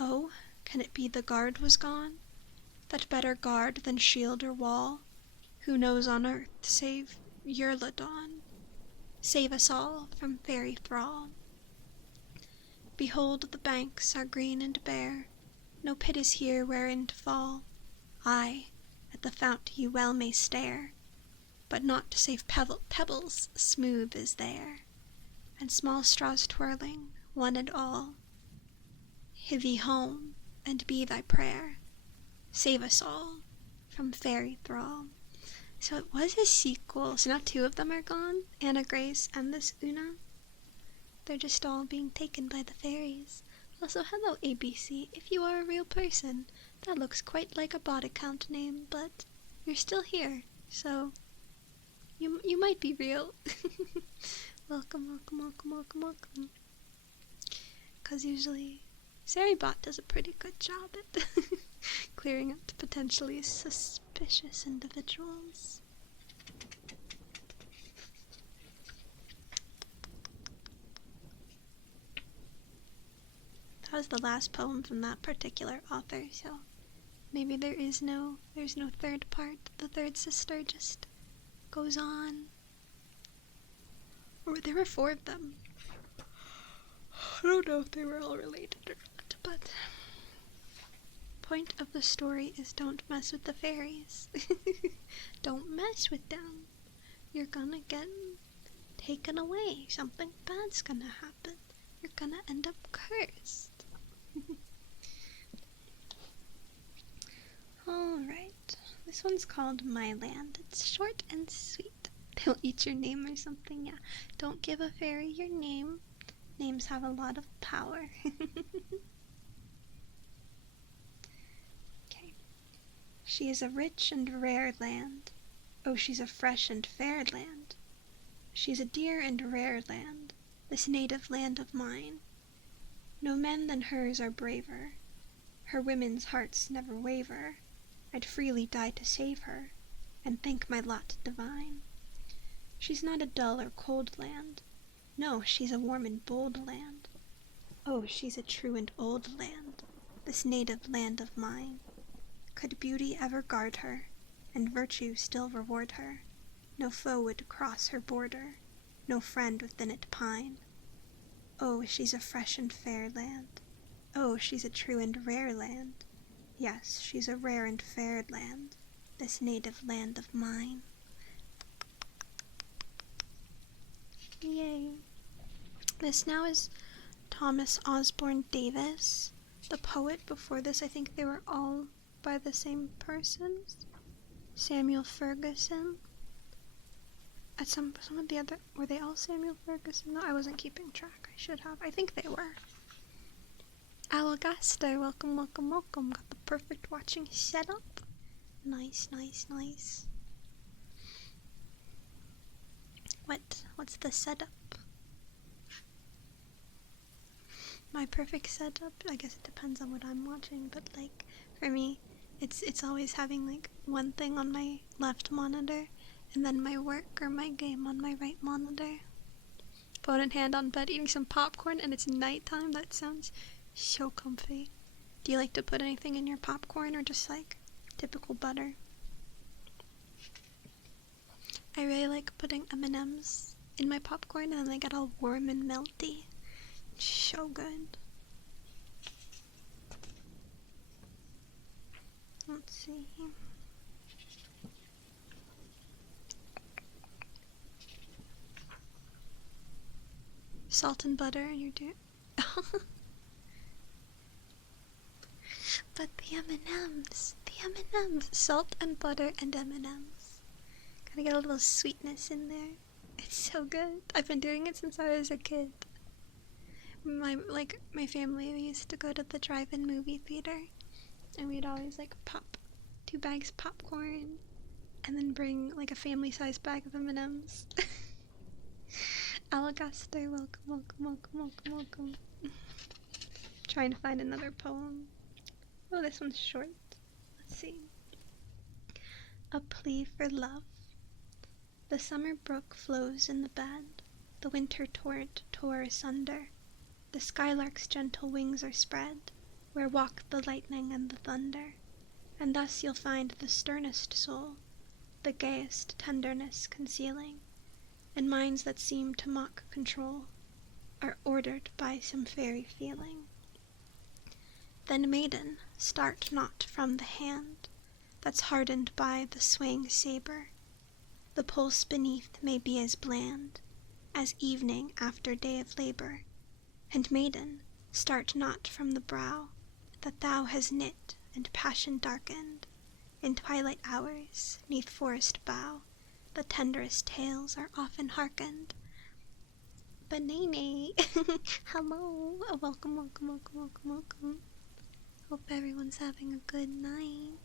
Oh, can it be the guard was gone? That better guard than shield or wall? Who knows on earth save Eurladon? Save us all from fairy thrall. Behold the banks are green and bare, no pit is here wherein to fall. Aye, at the fount ye well may stare, but naught save pebbles smooth is there, and small straws twirling, one and all. Hie home, and be thy prayer, save us all from fairy thrall. So it was a sequel, so now two of them are gone, Anna Grace and this Una. They're just all being taken by the fairies. Also, hello ABC, if you are a real person, that looks quite like a bot account name, but you're still here, so you might be real. Welcome. Because usually Saribot does a pretty good job at clearing up potentially suspicious individuals. That was the last poem from that particular author, so maybe there's no third part. The third sister just goes on. Or there were four of them. I don't know if they were all related or not, but point of the story is don't mess with the fairies. Don't mess with them. You're gonna get taken away. Something bad's gonna happen. You're gonna end up cursed. Alright, this one's called My Land. It's short and sweet. They'll eat your name or something, yeah. Don't give a fairy your name. Names have a lot of power. Okay. She is a rich and rare land. Oh, she's a fresh and fair land. She's a dear and rare land, this native land of mine. No men than hers are braver. Her women's hearts never waver. I'd freely die to save her, and think my lot divine. She's not a dull or cold land. No, she's a warm and bold land. Oh, she's a true and old land, this native land of mine. Could beauty ever guard her, and virtue still reward her, no foe would cross her border, no friend within it pine. Oh, she's a fresh and fair land. Oh, she's a true and rare land. Yes, she's a rare and fair land, this native land of mine. Yay. This now is Thomas Osborne Davis. The poet before this, I think they were all by the same person. Samuel Ferguson. At some of the other, were they all Samuel Ferguson? No, I wasn't keeping track. I should have. I think they were. Alagaster, welcome. Got the perfect watching setup. Nice. What's the setup? My perfect setup? I guess it depends on what I'm watching, but like, for me, it's always having like one thing on my left monitor, and then my work or my game on my right monitor. Phone in hand on bed, eating some popcorn, and it's nighttime. That sounds so comfy. Do you like to put anything in your popcorn, or just like typical butter? I really like putting M&Ms in my popcorn, and then they get all warm and melty. So good. Let's see. Salt and butter, and you're doing. But the M&Ms, salt and butter and M&Ms. Gotta get a little sweetness in there. It's so good. I've been doing it since I was a kid. My family, we used to go to the drive-in movie theater, and we'd always like pop 2 bags of popcorn, and then bring like a family-sized bag of M&Ms. Alagaster, welcome, welcome, welcome, welcome, welcome. Trying to find another poem. Oh, this one's short. Let's see. A plea for love. The summer brook flows in the bed. The winter torrent tore asunder. The skylark's gentle wings are spread, where walk the lightning and the thunder. And thus you'll find the sternest soul, the gayest tenderness concealing, and minds that seem to mock control are ordered by some fairy feeling. Then, maiden, start not from the hand that's hardened by the swaying saber. The pulse beneath may be as bland as evening after day of labor. And maiden, start not from the brow that thou has knit and passion darkened. In twilight hours, 'neath forest bough, the tenderest tales are often hearkened. But nay, hello, welcome, welcome, welcome, welcome, welcome. Hope everyone's having a good night.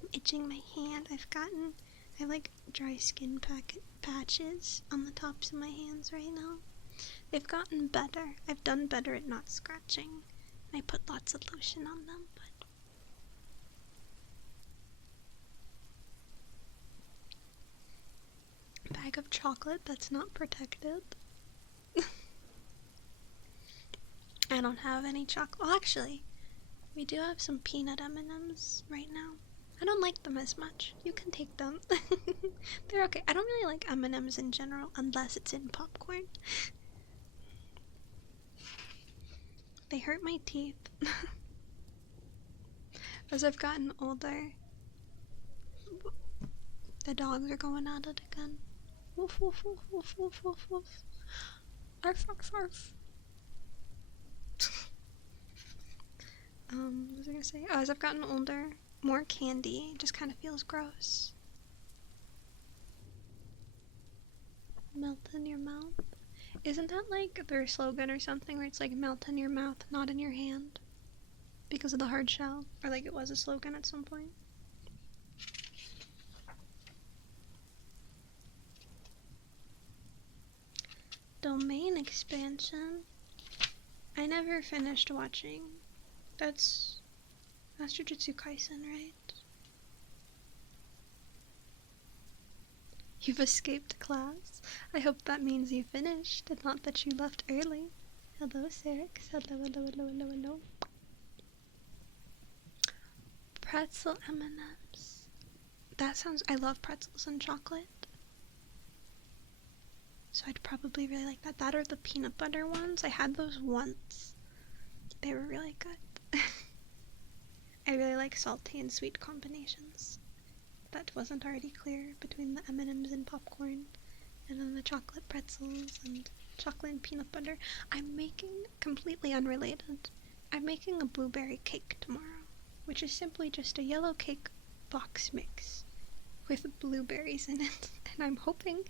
I'm itching my hand. I have like dry skin patches on the tops of my hands right now. They've gotten better. I've done better at not scratching. I put lots of lotion on them, but bag of chocolate that's not protected. I don't have any chocolate. Well, actually, we do have some peanut M&Ms right now. I don't like them as much. You can take them. They're okay. I don't really like M&Ms in general unless it's in popcorn. They hurt my teeth. As I've gotten older, the dogs are going at it again. Woof, woof, woof, woof, woof, woof, woof. Arf, arf, arf. What was I gonna say? Oh, as I've gotten older, more candy just kind of feels gross. Melt in your mouth. Isn't that like their slogan or something where it's like melt in your mouth, not in your hand? Because of the hard shell? Or like it was a slogan at some point? Domain expansion? I never finished watching. That's Jujutsu Kaisen, right? You've escaped class. I hope that means you finished, and not that you left early. Hello, Sarix. Hello, hello, hello, hello, hello. Pretzel M&Ms. That sounds... I love pretzels and chocolate. So I'd probably really like that. That or the peanut butter ones. I had those once. They were really good. I really like salty and sweet combinations. That wasn't already clear between the M&Ms and popcorn, and then the chocolate pretzels and chocolate and peanut butter. I'm making, completely unrelated, I'm making a blueberry cake tomorrow, which is simply just a yellow cake box mix with blueberries in it, and I'm hoping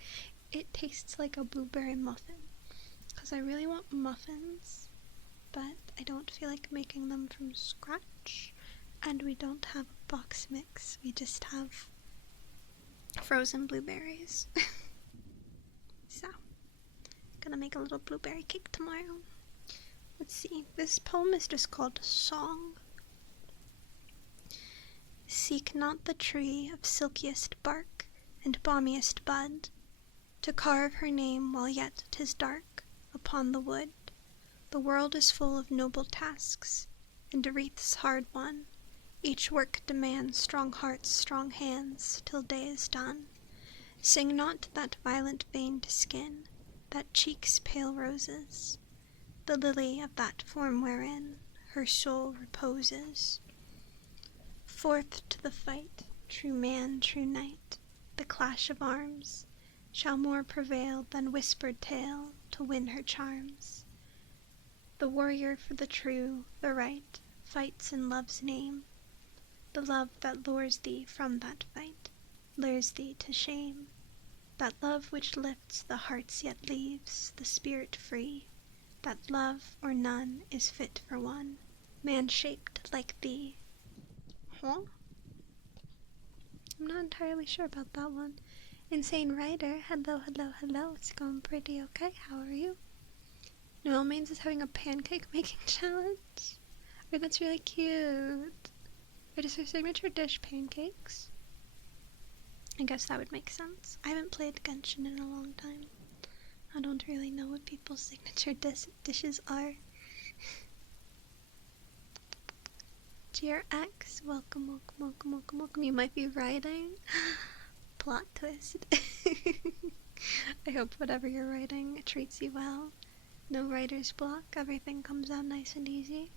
it tastes like a blueberry muffin, because I really want muffins, but I don't feel like making them from scratch, and we don't have a box mix, we just have frozen blueberries. So, gonna make a little blueberry cake tomorrow. Let's see, this poem is just called Song. Seek not the tree of silkiest bark and balmiest bud, to carve her name while yet 'tis dark upon the wood. The world is full of noble tasks, and a wreath's hard won. Each work demands strong hearts, strong hands, till day is done. Sing not that violent veined skin, that cheek's pale roses, the lily of that form wherein her soul reposes. Forth to the fight, true man, true knight, the clash of arms shall more prevail than whispered tale to win her charms. The warrior for the true, the right, fights in love's name, the love that lures thee from that fight lures thee to shame. That love which lifts the hearts yet leaves the spirit free. That love or none is fit for one, man shaped like thee. Huh? I'm not entirely sure about that one. Insane Writer, hello, hello, hello. It's going pretty okay. How are you? Noel Mains is having a pancake making challenge. Oh, that's really cute. It is her signature dish, pancakes. I guess that would make sense. I haven't played Genshin in a long time. I don't really know what people's signature dishes are. GRX, welcome, welcome, welcome, welcome, welcome. You might be writing. Plot twist. I hope whatever you're writing treats you well. No writer's block, everything comes out nice and easy.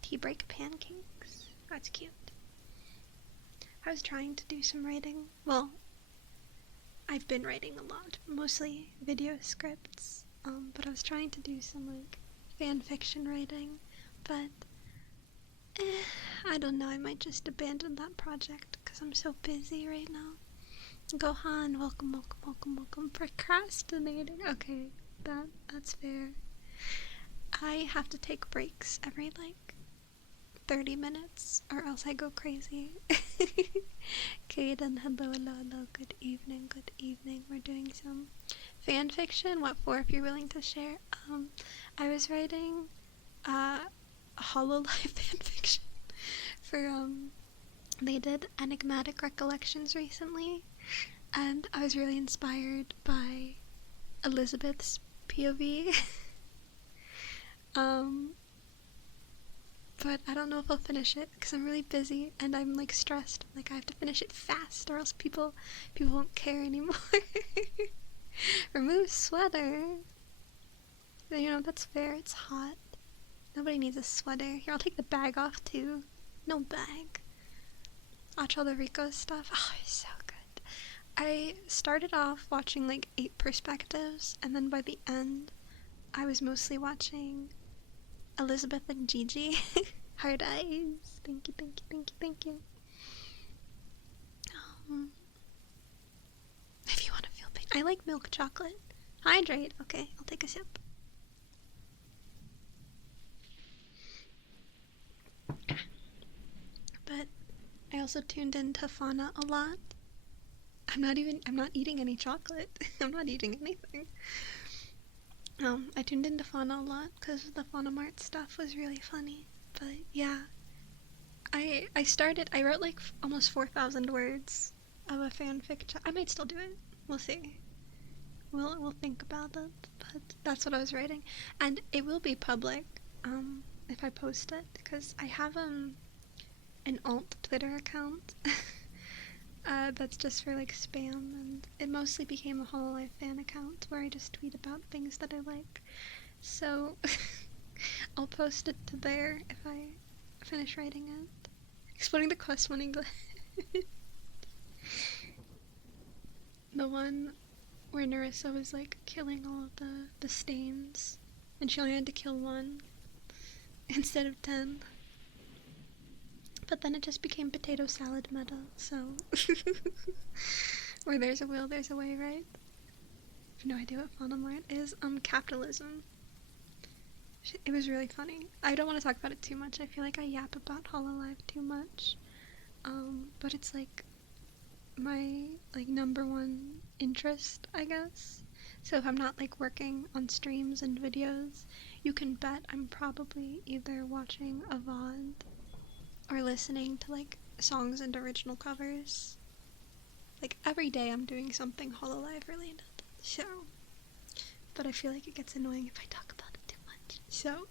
Tea break pancakes. That's cute. I was trying to do some writing. Well, I've been writing a lot, mostly video scripts, but I was trying to do some, like, fan fiction writing, but, I don't know, I might just abandon that project, because I'm so busy right now. Gohan, welcome, welcome, welcome, welcome. Procrastinating. Okay, that's fair. I have to take breaks every, like, 30 minutes, or else I go crazy. Kaden, hello, hello, hello, good evening, good evening. We're doing some fan fiction. What for, if you're willing to share? I was writing, Hololive fan fiction for, they did Enigmatic Recollections recently, and I was really inspired by Elizabeth's POV. But I don't know if I'll finish it because I'm really busy and I'm like stressed. Like I have to finish it fast or else people won't care anymore. Remove sweater. You know, that's fair. It's hot. Nobody needs a sweater. Here, I'll take the bag off too. No bag. Watch all the Rico stuff. Oh, it's so good. I started off watching like 8 perspectives and then by the end I was mostly watching Elizabeth and Gigi. Hard eyes. Thank you, thank you, thank you, thank you. If you want to feel pain. I like milk chocolate. Hydrate. Okay, I'll take a sip. But I also tuned into Fauna a lot. I'm not eating any chocolate. I'm not eating anything. I tuned into Fauna a lot because the Fauna Mart stuff was really funny. But yeah, I wrote like almost 4,000 words of a fanfic. I might still do it. We'll see. We'll think about it. But that's what I was writing, and it will be public if I post it because I have an alt Twitter account. That's just for like spam, and it mostly became a Hololive fan account where I just tweet about things that I like. So I'll post it to there if I finish writing it. Exploding the quest one English. The one where Narissa was like killing all of the stains, and she only had to kill 1 instead of 10. But then it just became potato salad meta, so where there's a will, there's a way, right? I have no idea what Fauna Mart is. Capitalism. It was really funny. I don't want to talk about it too much. I feel like I yap about Hololive too much. But it's like my like #1 interest, I guess. So if I'm not like working on streams and videos, you can bet I'm probably either watching a VOD or listening to like songs and original covers. Like every day I'm doing something Hololive related. So, but I feel like it gets annoying if I talk about it too much. So,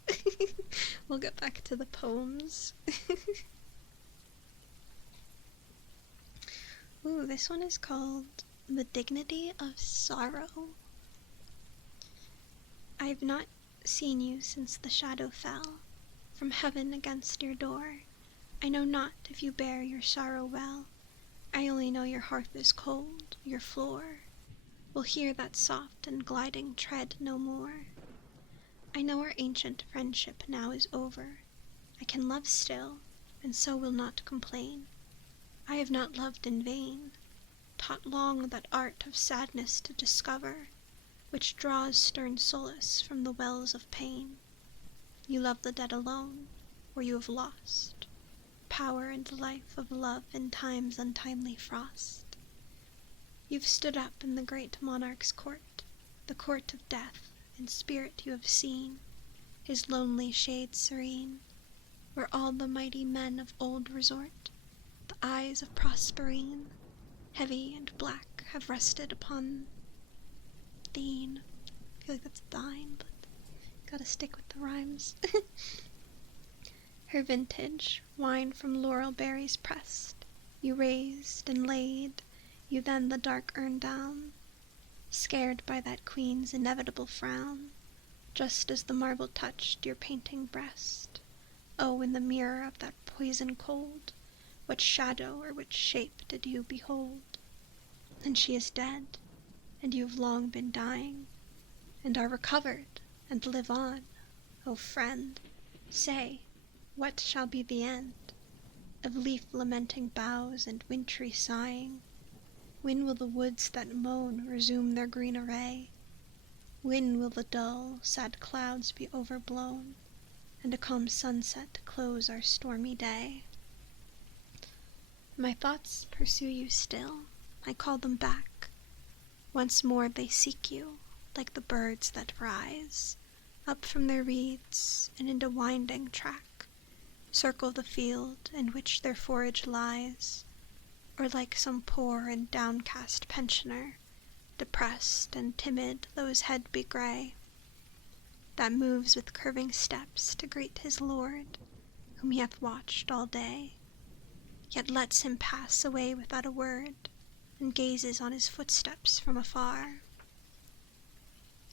we'll get back to the poems. Ooh, this one is called The Dignity of Sorrow. I have not seen you since the shadow fell from heaven against your door. I know not if you bear your sorrow well. I only know your hearth is cold, your floor will hear that soft and gliding tread no more. I know our ancient friendship now is over. I can love still, and so will not complain. I have not loved in vain. taught long that art of sadness to discover, which draws stern solace from the wells of pain. You love the dead alone, or you have lost power and life of love in time's untimely frost. You've stood up in the great monarch's court, the court of death, in spirit you have seen his lonely shade serene, where all the mighty men of old resort. The eyes of Prosperine, heavy and black, have rested upon thine. I feel like that's thine, but gotta stick with the rhymes. Her vintage, wine from laurel berries pressed, you raised and laid, you then the dark urn down, scared by that queen's inevitable frown, just as the marble touched your painting breast. Oh, in the mirror of that poison cold, what shadow or which shape did you behold? And she is dead, and you have long been dying, and are recovered, and live on. O friend, say, what shall be the end of leaf-lamenting boughs and wintry sighing? When will the woods that moan resume their green array? When will the dull, sad clouds be overblown, and a calm sunset close our stormy day? My thoughts pursue you still, I call them back. Once more they seek you, like the birds that rise up from their reeds, and in a winding track circle the field in which their forage lies, or like some poor and downcast pensioner, depressed and timid though his head be gray, that moves with curving steps to greet his lord, whom he hath watched all day, yet lets him pass away without a word, and gazes on his footsteps from afar.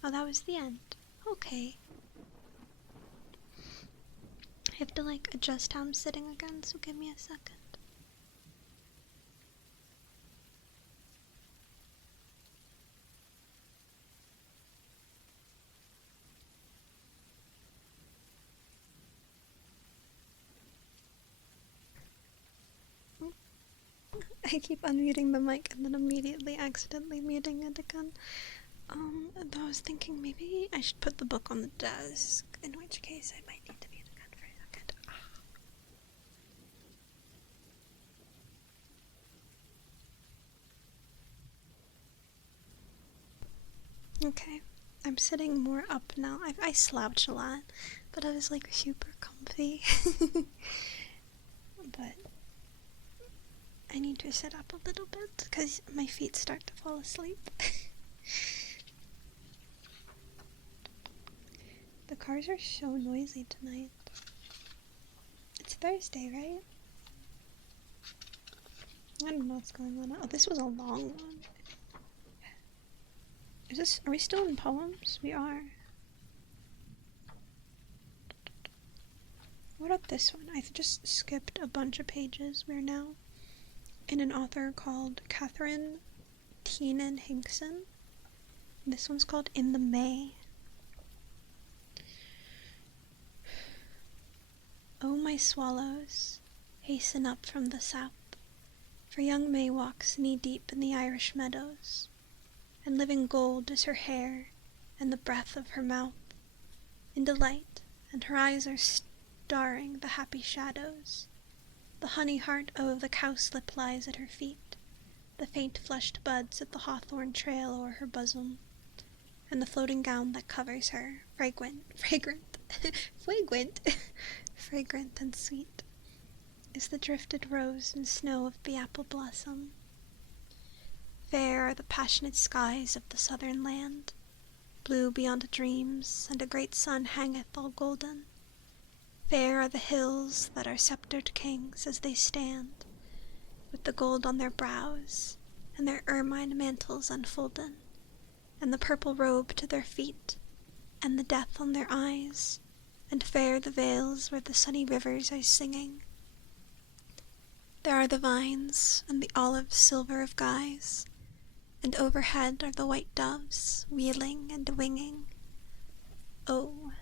Oh, that was the end. Okay. I have to adjust how I'm sitting again, so give me a second. I keep unmuting the mic and then immediately accidentally muting it again. Though I was thinking maybe I should put the book on the desk, in which case I might need to mute again for a second. Okay, I'm sitting more up now. I slouch a lot, but I was super comfy. But I need to sit up a little bit because my feet start to fall asleep. The cars are so noisy tonight. It's Thursday, right? I don't know what's going on. Oh, this was a long one. Are we still in poems? We are. What about this one? I've just skipped a bunch of pages. We're now in an author called Catherine Teenan Hinkson. This one's called In the May. Oh, my swallows, hasten up from the south, for young May walks knee-deep in the Irish meadows, and living gold is her hair and the breath of her mouth, in delight, and her eyes are starring the happy shadows. The honey heart of the cowslip lies at her feet, the faint flushed buds of the hawthorn trail o'er her bosom, and the floating gown that covers her, fragrant, fragrant and sweet, is the drifted rose and snow of the apple blossom. Fair are the passionate skies of the southern land, blue beyond dreams, and a great sun hangeth all golden. Fair are the hills that are sceptred kings as they stand, with the gold on their brows, and their ermine mantles unfolden, and the purple robe to their feet, and the death on their eyes, and fair the vales where the sunny rivers are singing. There are the vines, and the olive silver of guys, and overhead are the white doves, wheeling and winging. Oh,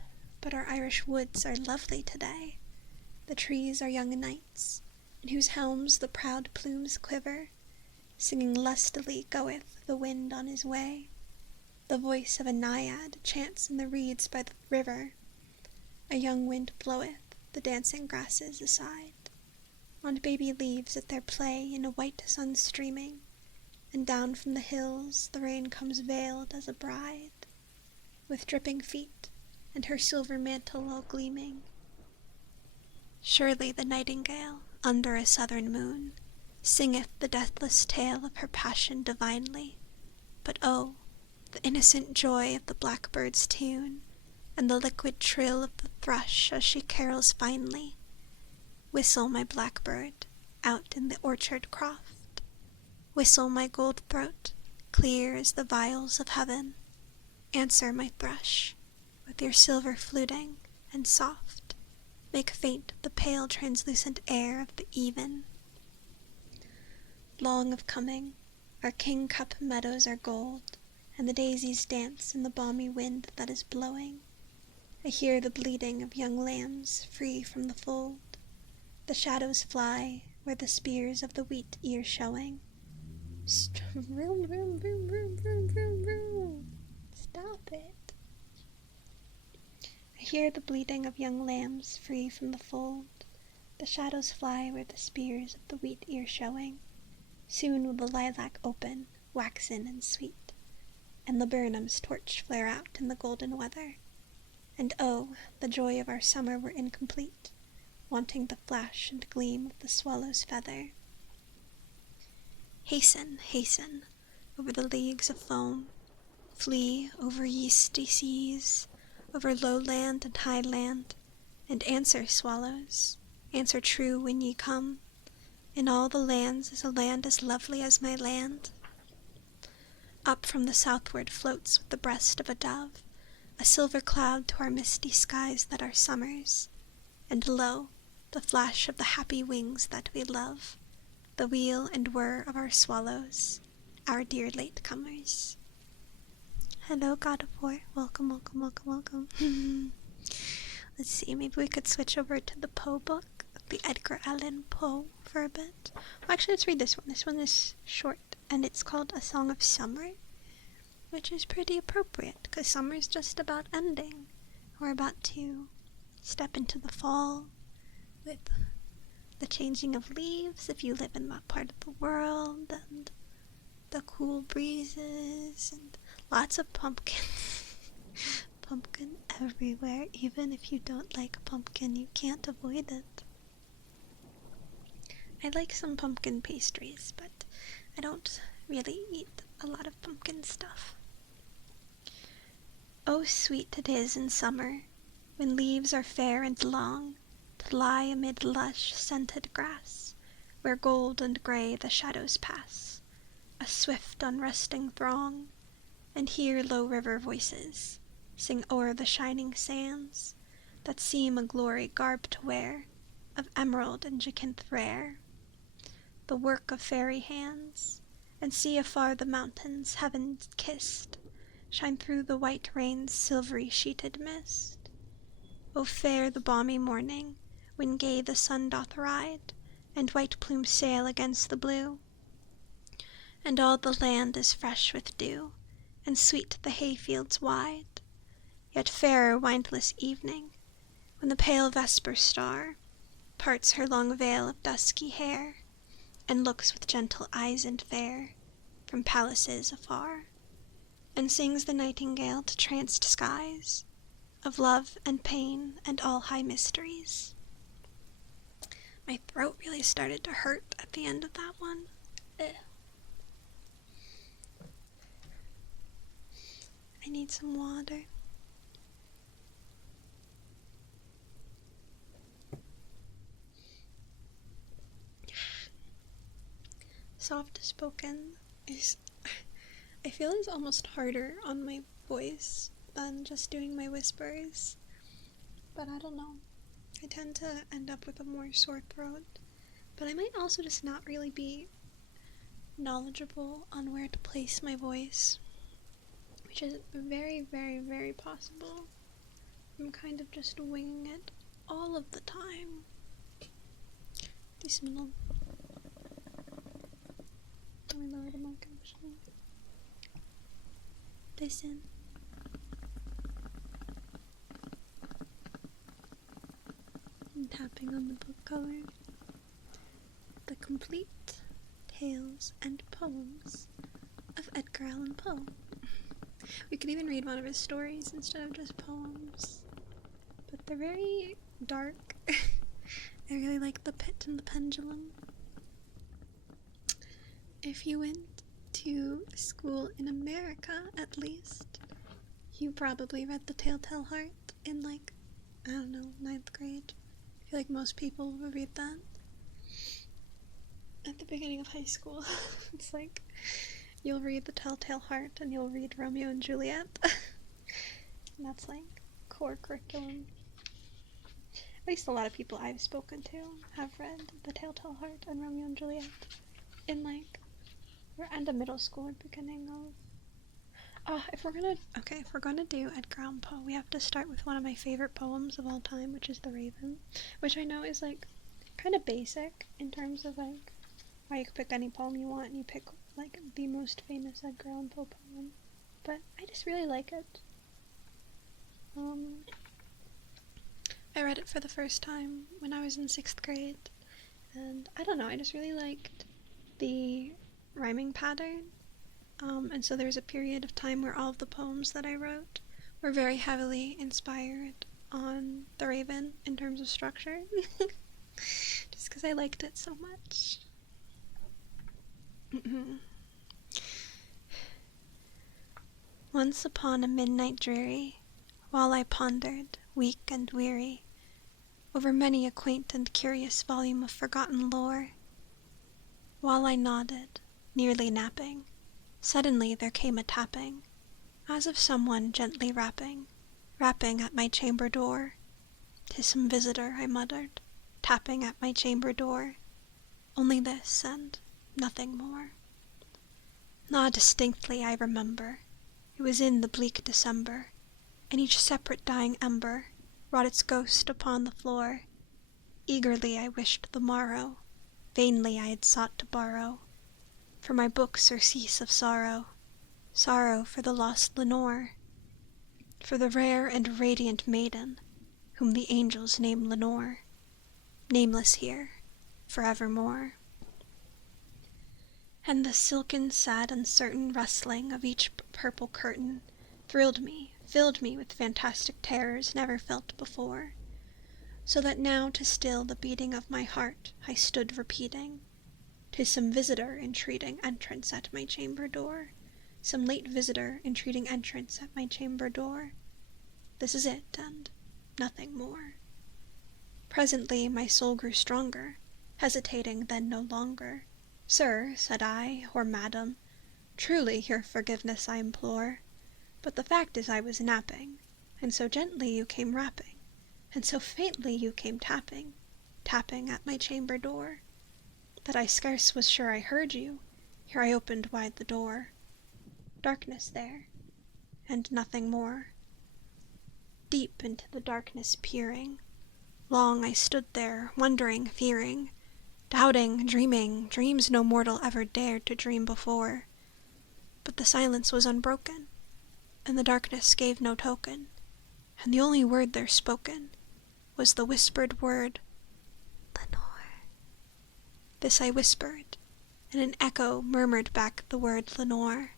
but our Irish woods are lovely today. The trees are young knights, in whose helms the proud plumes quiver, Singing lustily goeth the wind on his way. The voice of a naiad chants in the reeds by the river. A young wind bloweth the dancing grasses aside. On baby leaves at their play in a white sun streaming, and down from the hills the rain comes veiled as a bride, with dripping feet and her silver mantle all gleaming. Surely the nightingale, under a southern moon, singeth the deathless tale of her passion divinely, but oh, the innocent joy of the blackbird's tune, and the liquid trill of the thrush as she carols finely. Whistle, my blackbird, out in the orchard croft. Whistle, my gold throat, clear as the vials of heaven. Answer, my thrush, with your silver fluting, and soft. Make faint the pale translucent air of the even. Long of coming, our kingcup meadows are gold, and the daisies dance in the balmy wind that is blowing. I hear the bleating of young lambs free from the fold. The shadows fly where the spears of the wheat ear showing. Vroom, vroom, vroom, vroom, vroom, vroom, vroom. Stop it. I hear the bleating of young lambs free from the fold. The shadows fly where the spears of the wheat ear showing. Soon will the lilac open, waxen and sweet, and laburnum's torch flare out in the golden weather. And oh, the joy of our summer were incomplete, wanting the flash and gleam of the swallow's feather. Hasten, hasten, over the leagues of foam, flee over yeasty seas, over lowland and highland, and answer, swallows, answer true when ye come. In all the lands is a land as lovely as my land. Up from the southward floats with the breast of a dove, a silver cloud to our misty skies that are summers, and lo, the flash of the happy wings that we love, the wheel and whir of our swallows, our dear latecomers. Hello, God of War. Welcome, welcome, welcome, welcome. Let's see, maybe we could switch over to the Poe book, the Edgar Allan Poe, for a bit. Well, actually, let's read this one. This one is short, and it's called A Song of Summer, which is pretty appropriate, because summer's just about ending. We're about to step into the fall with the changing of leaves, if you live in that part of the world, and the cool breezes, and lots of pumpkins. Pumpkin everywhere. Even if you don't like pumpkin, you can't avoid it. I like some pumpkin pastries, but I don't really eat a lot of pumpkin stuff. Oh, sweet it is in summer, when leaves are fair and long, to lie amid lush, scented grass, where gold and gray the shadows pass, a swift, unresting throng, and hear low river voices sing o'er the shining sands, that seem a glory garb to wear, of emerald and jacinth rare, the work of fairy hands, and see afar the mountains, heaven-kissed, shine through the white rain's silvery sheeted mist. O fair the balmy morning, when gay the sun doth ride, and white plumes sail against the blue, and all the land is fresh with dew, and sweet the hayfields wide. Yet fairer windless evening, when the pale vesper star parts her long veil of dusky hair, and looks with gentle eyes and fair from palaces afar, and sings the nightingale to tranced skies of love and pain and all high mysteries. My throat really started to hurt at the end of that one. I need some water. Soft spoken is, I feel, is almost harder on my voice than just doing my whispers, but I don't know. I tend to end up with a more sore throat, but I might also just not really be knowledgeable on where to place my voice, which is very, very, very possible. I'm kind of just winging it all of the time. Bismillah. Let me lower the mic actually. Listen. I'm tapping on the book cover. The Complete Tales and Poems of Edgar Allan Poe. We could even read one of his stories instead of just poems. But they're very dark. I really like The Pit and the Pendulum. If you went to school in America, at least, you probably read The Telltale Heart in, like, I don't know, 9th grade. I feel like most people would read that at the beginning of high school. It's like, you'll read The Telltale Heart and you'll read Romeo and Juliet. And that's like core curriculum. At least a lot of people I've spoken to have read The Telltale Heart and Romeo and Juliet in like, we're end of middle school or beginning of, if we're gonna do Edgar Allan Poe, we have to start with one of my favorite poems of all time, which is The Raven, which I know is like kind of basic in terms of like why you could pick any poem you want and you pick like the most famous Edgar Allan Poe poem, but I just really like it. I read it for the first time when I was in 6th grade, and I don't know, I just really liked the rhyming pattern, and so there was a period of time where all of the poems that I wrote were very heavily inspired on The Raven in terms of structure, just because I liked it so much. Once upon a midnight dreary, while I pondered, weak and weary, over many a quaint and curious volume of forgotten lore, while I nodded, nearly napping, suddenly there came a tapping, as of someone gently rapping at my chamber door. "'Tis some visitor," I muttered, tapping at my chamber door. Only this, and nothing more. Ah, distinctly I remember, it was in the bleak December, and each separate dying ember wrought its ghost upon the floor. Eagerly I wished the morrow, vainly I had sought to borrow for my book surcease of sorrow, sorrow for the lost Lenore, for the rare and radiant maiden whom the angels name Lenore, nameless here forevermore. And the silken, sad, uncertain rustling of each purple curtain thrilled me, filled me with fantastic terrors never felt before, so that now to still the beating of my heart I stood repeating, "'Tis some visitor entreating entrance at my chamber door, some late visitor entreating entrance at my chamber door. This is it, and nothing more." Presently my soul grew stronger, hesitating then no longer. "Sir," said I, "or madam, truly your forgiveness I implore, but the fact is I was napping, and so gently you came rapping, and so faintly you came tapping at my chamber door, that I scarce was sure I heard you, ere I opened wide the door. Darkness there, and nothing more." Deep into the darkness peering, long I stood there, wondering, fearing, doubting, dreaming, dreams no mortal ever dared to dream before. But the silence was unbroken, and the darkness gave no token, and the only word there spoken was the whispered word, "Lenore." This I whispered, and an echo murmured back the word Lenore.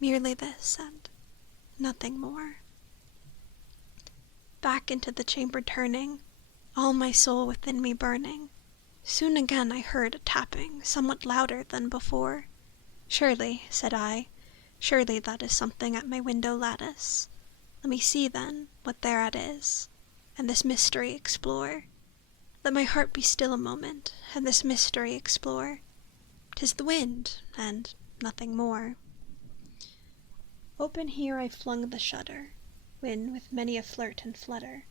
Merely this, and nothing more. Back into the chamber turning, all my soul within me burning, soon again I heard a tapping somewhat louder than before. "Surely," said I, "surely that is something at my window lattice. Let me see then what thereat is, and this mystery explore. Let my heart be still a moment, and this mystery explore. 'Tis the wind, and nothing more." Open here I flung the shutter, when, with many a flirt and flutter,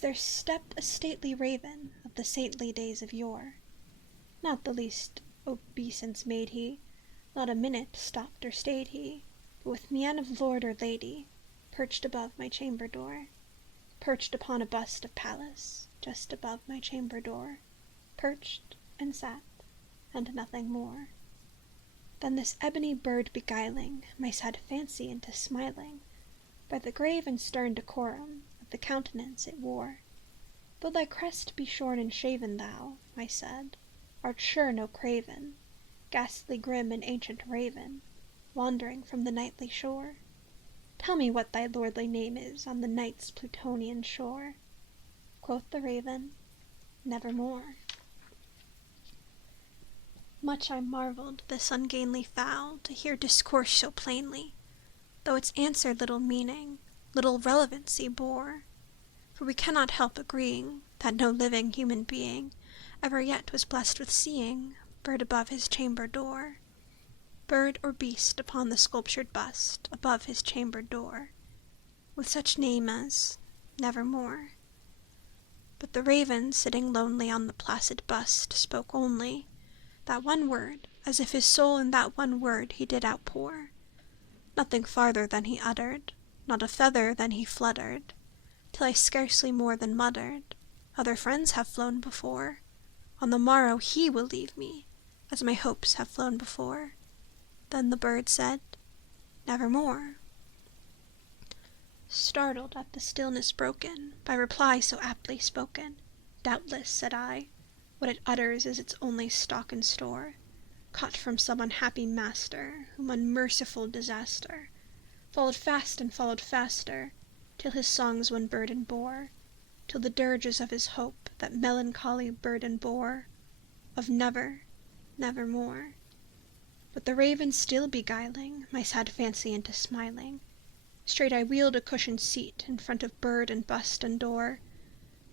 there stepped a stately raven of the saintly days of yore. Not the least obeisance made he, not a minute stopped or stayed he, but with mien of lord or lady, perched above my chamber door, perched upon a bust of Pallas, just above my chamber door, perched and sat, and nothing more. Then this ebony bird beguiling my sad fancy into smiling, by the grave and stern decorum of the countenance it wore. Though thy crest be shorn and shaven, thou, I said, art sure no craven, ghastly grim and ancient raven, wandering from the nightly shore. Tell me what thy lordly name is on the night's Plutonian shore. Quoth the raven, Nevermore. Much I marvelled this ungainly fowl to hear discourse so plainly, though its answer little meaning, little relevancy bore. For we cannot help agreeing that no living human being ever yet was blessed with seeing bird above his chamber door, bird or beast upon the sculptured bust above his chamber door, with such name as Nevermore. But the raven sitting lonely on the placid bust spoke only that one word, as if his soul in that one word he did outpour. Nothing farther than he uttered, not a feather than he fluttered, till I scarcely more than muttered, Other friends have flown before. On the morrow he will leave me, as my hopes have flown before. Then the bird said, Nevermore. Startled at the stillness broken by reply so aptly spoken, Doubtless, said I, what it utters is its only stock and store, caught from some unhappy master, whom unmerciful disaster followed fast and followed faster, till his songs one burden bore, till the dirges of his hope that melancholy burden bore, of never, nevermore. But the raven still beguiling my sad fancy into smiling, straight I wheeled a cushioned seat in front of bird and bust and door.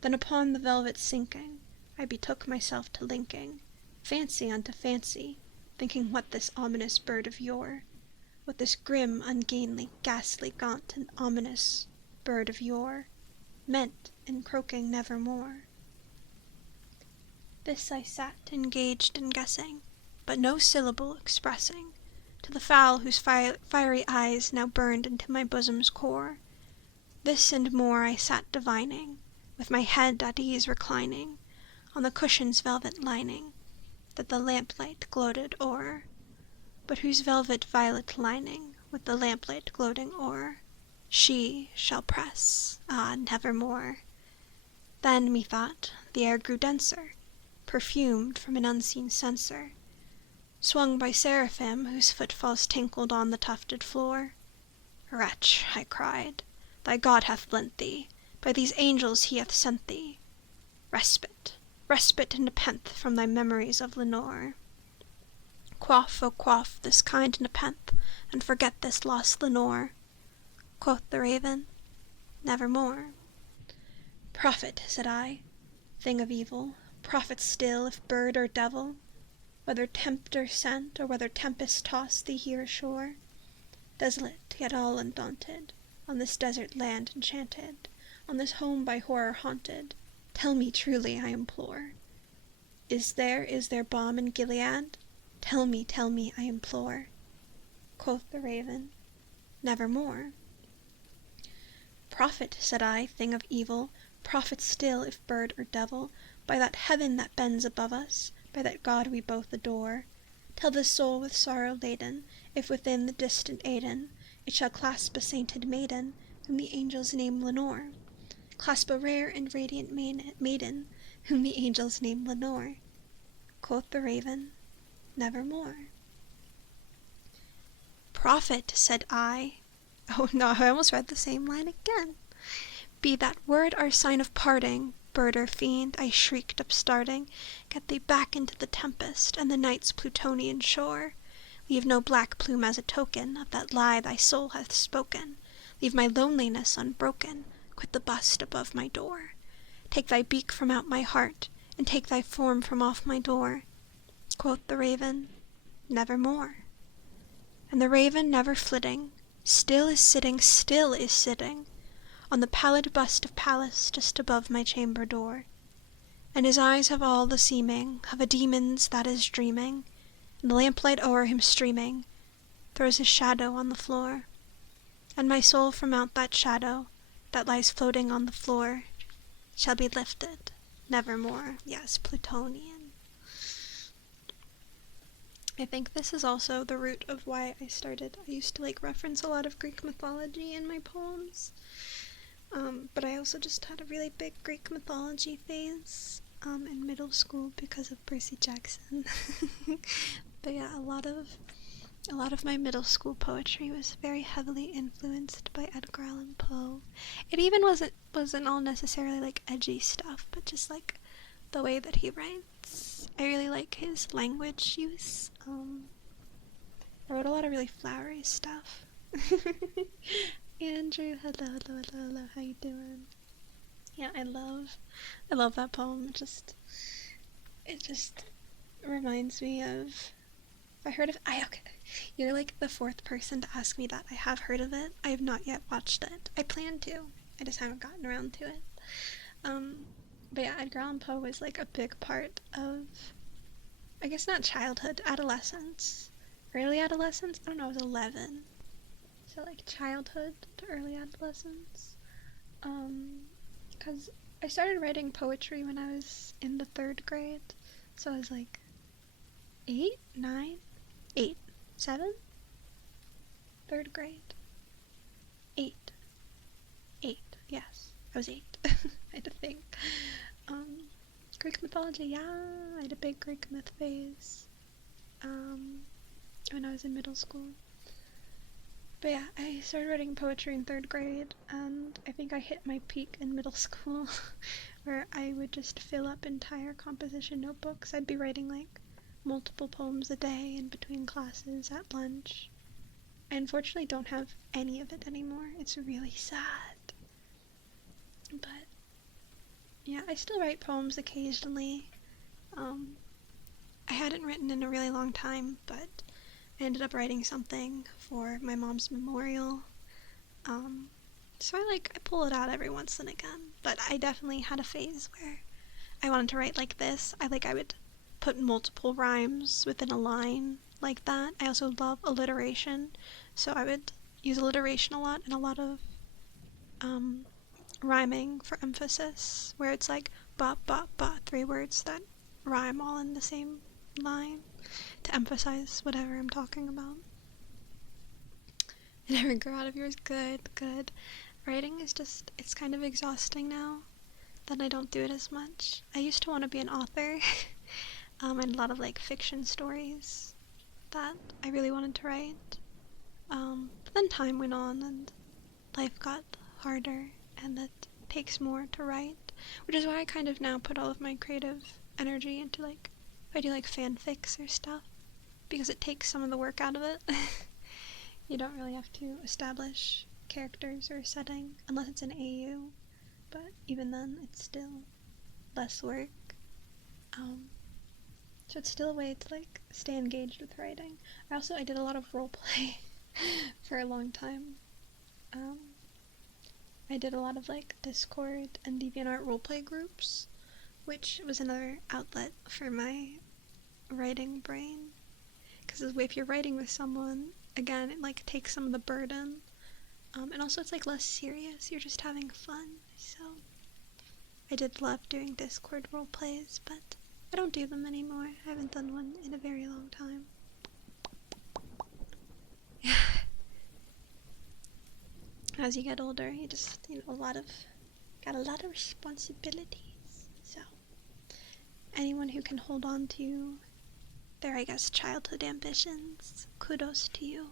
Then upon the velvet sinking, I betook myself to linking fancy unto fancy, thinking what this ominous bird of yore, what this grim, ungainly, ghastly, gaunt, and ominous bird of yore meant in croaking nevermore. This I sat engaged in guessing, but no syllable expressing, to the fowl whose fiery eyes now burned into my bosom's core. This and more I sat divining, with my head at ease reclining on the cushion's velvet lining, that the lamplight gloated o'er, but whose velvet violet lining with the lamplight gloating o'er she shall press, nevermore. Then, methought, the air grew denser, perfumed from an unseen censer, swung by seraphim whose footfalls tinkled on the tufted floor. Wretch, I cried, thy God hath lent thee, by these angels he hath sent thee, respite, respite and nepenthe from thy memories of Lenore. Quaff, oh quaff, this kind nepenthe, and forget this lost Lenore. Quoth the raven, Nevermore. Prophet, said I, thing of evil, prophet still, if bird or devil, whether tempter sent, or whether tempest tossed thee here ashore, desolate yet all undaunted, on this desert land enchanted, on this home by horror haunted, tell me truly, I implore. Is there balm in Gilead? Tell me, I implore. Quoth the raven, Nevermore. Prophet, said I, thing of evil, prophet still, if bird or devil, by that heaven that bends above us, by that God we both adore, tell this soul with sorrow laden, if within the distant Aidenn it shall clasp a sainted maiden, whom the angels name Lenore, clasp a rare and radiant maiden, whom the angels name Lenore. Quoth the raven, Nevermore. Prophet, said I, oh no, I almost read the same line again. Be that word our sign of parting, bird or fiend, I shrieked upstarting, get thee back into the tempest and the night's Plutonian shore. Leave no black plume as a token of that lie thy soul hath spoken. Leave my loneliness unbroken, quit the bust above my door. Take thy beak from out my heart, and take thy form from off my door. Quoth the raven, Nevermore. And the raven never flitting, still is sitting, on the pallid bust of Pallas just above my chamber door. And his eyes have all the seeming of a demon's that is dreaming, and the lamplight o'er him streaming throws his shadow on the floor. And my soul from out that shadow that lies floating on the floor shall be lifted nevermore. Yes, Plutonian. I think this is also the root of why I used to like reference a lot of Greek mythology in my poems. But I also just had a really big Greek mythology phase in middle school because of Percy Jackson. But yeah, a lot of my middle school poetry was very heavily influenced by Edgar Allan Poe. It even wasn't all necessarily like edgy stuff, but just like the way that he writes. I really like his language use. I wrote a lot of really flowery stuff. Andrew, hello, how you doing? Yeah, I love that poem. It just reminds me of, I heard of, okay, you're like the fourth person to ask me that. I have heard of it. I have not yet watched it. I plan to. I just haven't gotten around to it. But yeah, Edgar Allan Poe was like a big part of, I guess not childhood, adolescence. Early adolescence? I don't know, I was 11. So like childhood to early adolescence. Because I started writing poetry when I was in the 3rd grade. So I was like 8, 9, 8, 7? 3rd grade? 8. Yes, I was 8. I had to think. Greek mythology, yeah, I had a big Greek myth phase when I was in middle school. But yeah, I started writing poetry in 3rd grade, and I think I hit my peak in middle school, where I would just fill up entire composition notebooks. I'd be writing like multiple poems a day in between classes, at lunch. I unfortunately don't have any of it anymore. It's really sad. But yeah, I still write poems occasionally. I hadn't written in a really long time, but I ended up writing something for my mom's memorial. So I pull it out every once and again. But I definitely had a phase where I wanted to write like this. I would put multiple rhymes within a line like that. I also love alliteration, so I would use alliteration a lot and a lot of rhyming for emphasis, where it's like ba ba ba, 3 words that rhyme all in the same line to emphasize whatever I'm talking about. It never grew out of yours. Good. Writing is just, it's kind of exhausting now that I don't do it as much. I used to want to be an author, and a lot of like fiction stories that I really wanted to write. But then time went on and life got harder, and it takes more to write, which is why I kind of now put all of my creative energy into like, if I do like fanfics or stuff, because it takes some of the work out of it. You don't really have to establish characters or a setting unless it's an AU, but even then it's still less work. So it's still a way to like stay engaged with writing. I did a lot of roleplay for a long time. I did a lot of like Discord and DeviantArt roleplay groups, which was another outlet for my writing brain. Because if you're writing with someone, again, it like takes some of the burden, and also it's like less serious. You're just having fun. So I did love doing Discord roleplays, but I don't do them anymore. I haven't done one in a very long time. As you get older, you just, got a lot of responsibilities. So anyone who can hold on to their, I guess, childhood ambitions, kudos to you.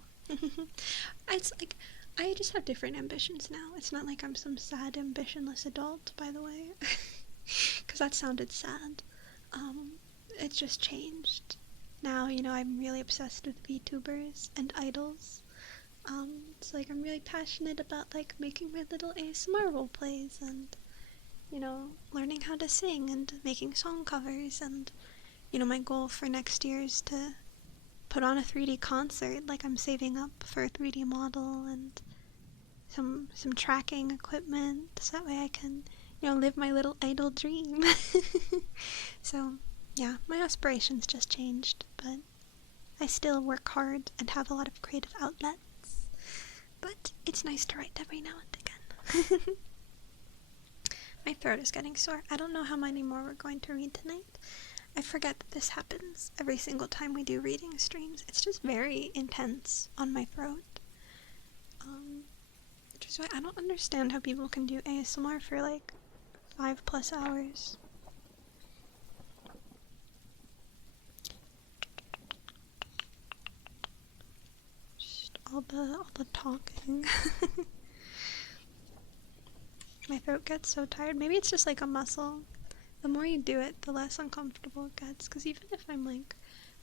It's like, I just have different ambitions now. It's not like I'm some sad, ambitionless adult, by the way, because that sounded sad. It's just changed. Now, I'm really obsessed with VTubers and idols. It's like I'm really passionate about like making my little ASMR role plays and, learning how to sing and making song covers, and, my goal for next year is to put on a 3D concert. Like, I'm saving up for a 3D model and some tracking equipment, so that way I can, live my little idol dream. So, yeah, my aspirations just changed, but I still work hard and have a lot of creative outlets. But it's nice to write every now and again. My throat is getting sore. I don't know how many more we're going to read tonight. I forget that this happens every single time we do reading streams. It's just very intense on my throat. Which is why I don't understand how people can do ASMR for like 5+ hours. Just all the talking. My throat gets so tired. Maybe it's just like a muscle. The more you do it, the less uncomfortable it gets. Because even if I'm like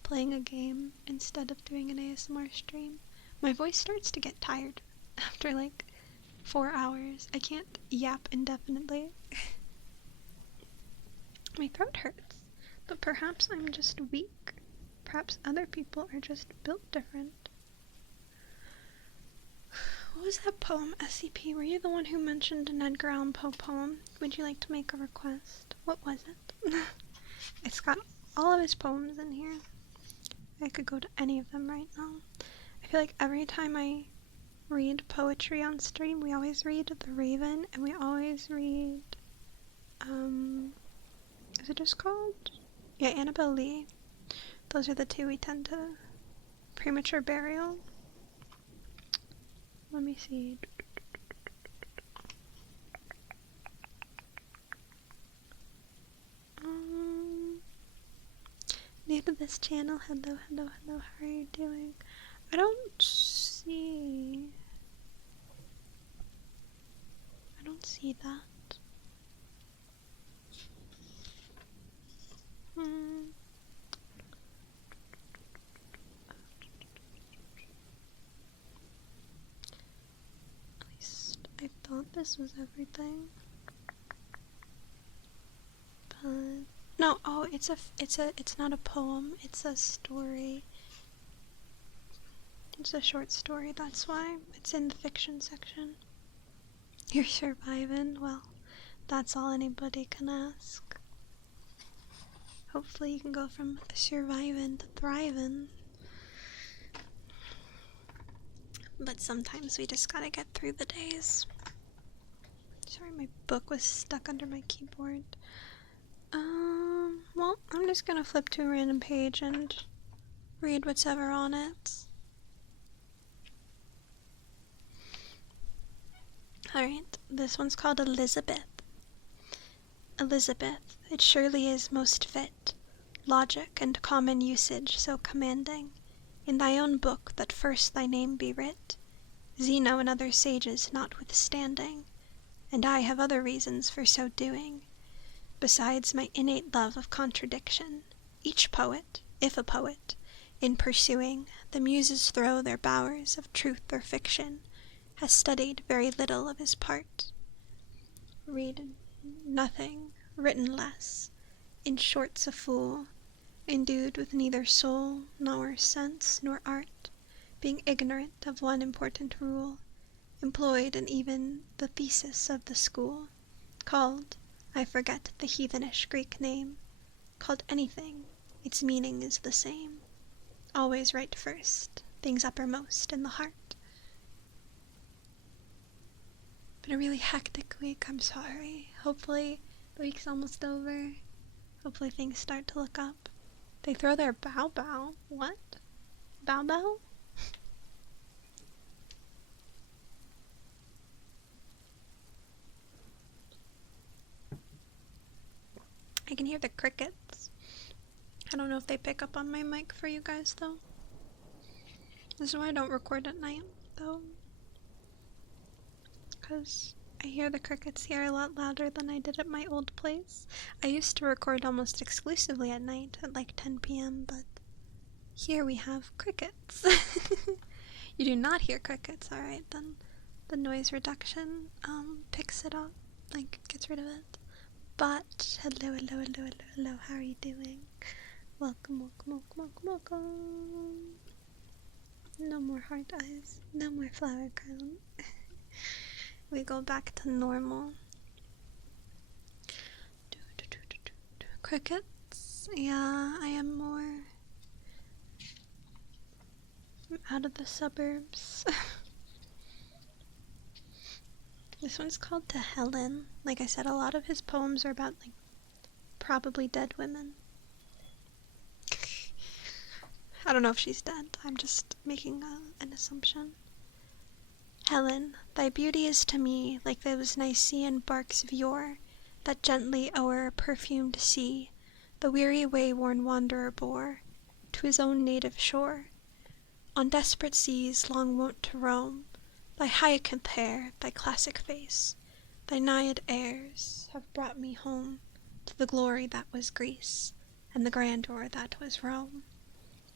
playing a game instead of doing an ASMR stream, my voice starts to get tired after like 4 hours. I can't yap indefinitely. My throat hurts. But perhaps I'm just weak. Perhaps other people are just built different. What was that poem, SCP? Were you the one who mentioned an Edgar Allan Poe poem? Would you like to make a request? What was it? It's got all of his poems in here. I could go to any of them right now. I feel like every time I read poetry on stream, we always read The Raven, and we always read, is it just called? Yeah, Annabelle Lee. Those are the two we tend to. Premature Burial. Let me see. New to this channel. Hello, hello, hello. How are you doing? I don't see that. At least I thought this was everything. But no, oh, it's not a poem, it's a story. It's a short story, that's why. It's in the fiction section. You're surviving? Well, that's all anybody can ask. Hopefully you can go from surviving to thriving. But sometimes we just gotta get through the days. Sorry, my book was stuck under my keyboard. Well, I'm just gonna flip to a random page and read whatever on it. Alright, this one's called Elizabeth. Elizabeth, it surely is most fit, logic and common usage so commanding, in thy own book that first thy name be writ, Zeno and other sages notwithstanding, and I have other reasons for so doing, besides my innate love of contradiction. Each poet, if a poet, in pursuing the muses throw their bowers of truth or fiction, has studied very little of his part. Read nothing, written less, in short's a fool, endued with neither soul, nor sense, nor art, being ignorant of one important rule, employed in even the thesis of the school, called, I forget the heathenish Greek name, called anything, its meaning is the same, always right first, things uppermost in the heart. Been a really hectic week, I'm sorry. Hopefully the week's almost over. Hopefully things start to look up. They throw their bow bow. What? Bow bow? I can hear the crickets. I don't know if they pick up on my mic for you guys though. This is why I don't record at night though. Because I hear the crickets here a lot louder than I did at my old place. I used to record almost exclusively at night at like 10 p.m. but here we have crickets. You do not hear crickets, alright, then the noise reduction picks it up, like gets rid of it. But hello, hello, hello, hello, hello, how are you doing? Welcome, welcome, welcome, welcome, welcome. No more heart eyes, no more flower crown. We go back to normal. Crickets? Yeah, I am more out of the suburbs. This one's called To Helen. Like I said, a lot of his poems are about, like, probably dead women. I don't know if she's dead. I'm just making an assumption. Helen, thy beauty is to me like those Nicean barks of yore, that gently o'er a perfumed sea the weary way-worn wanderer bore to his own native shore. On desperate seas long wont to roam, thy hyacinth hair, thy classic face, thy Naiad airs have brought me home to the glory that was Greece, and the grandeur that was Rome.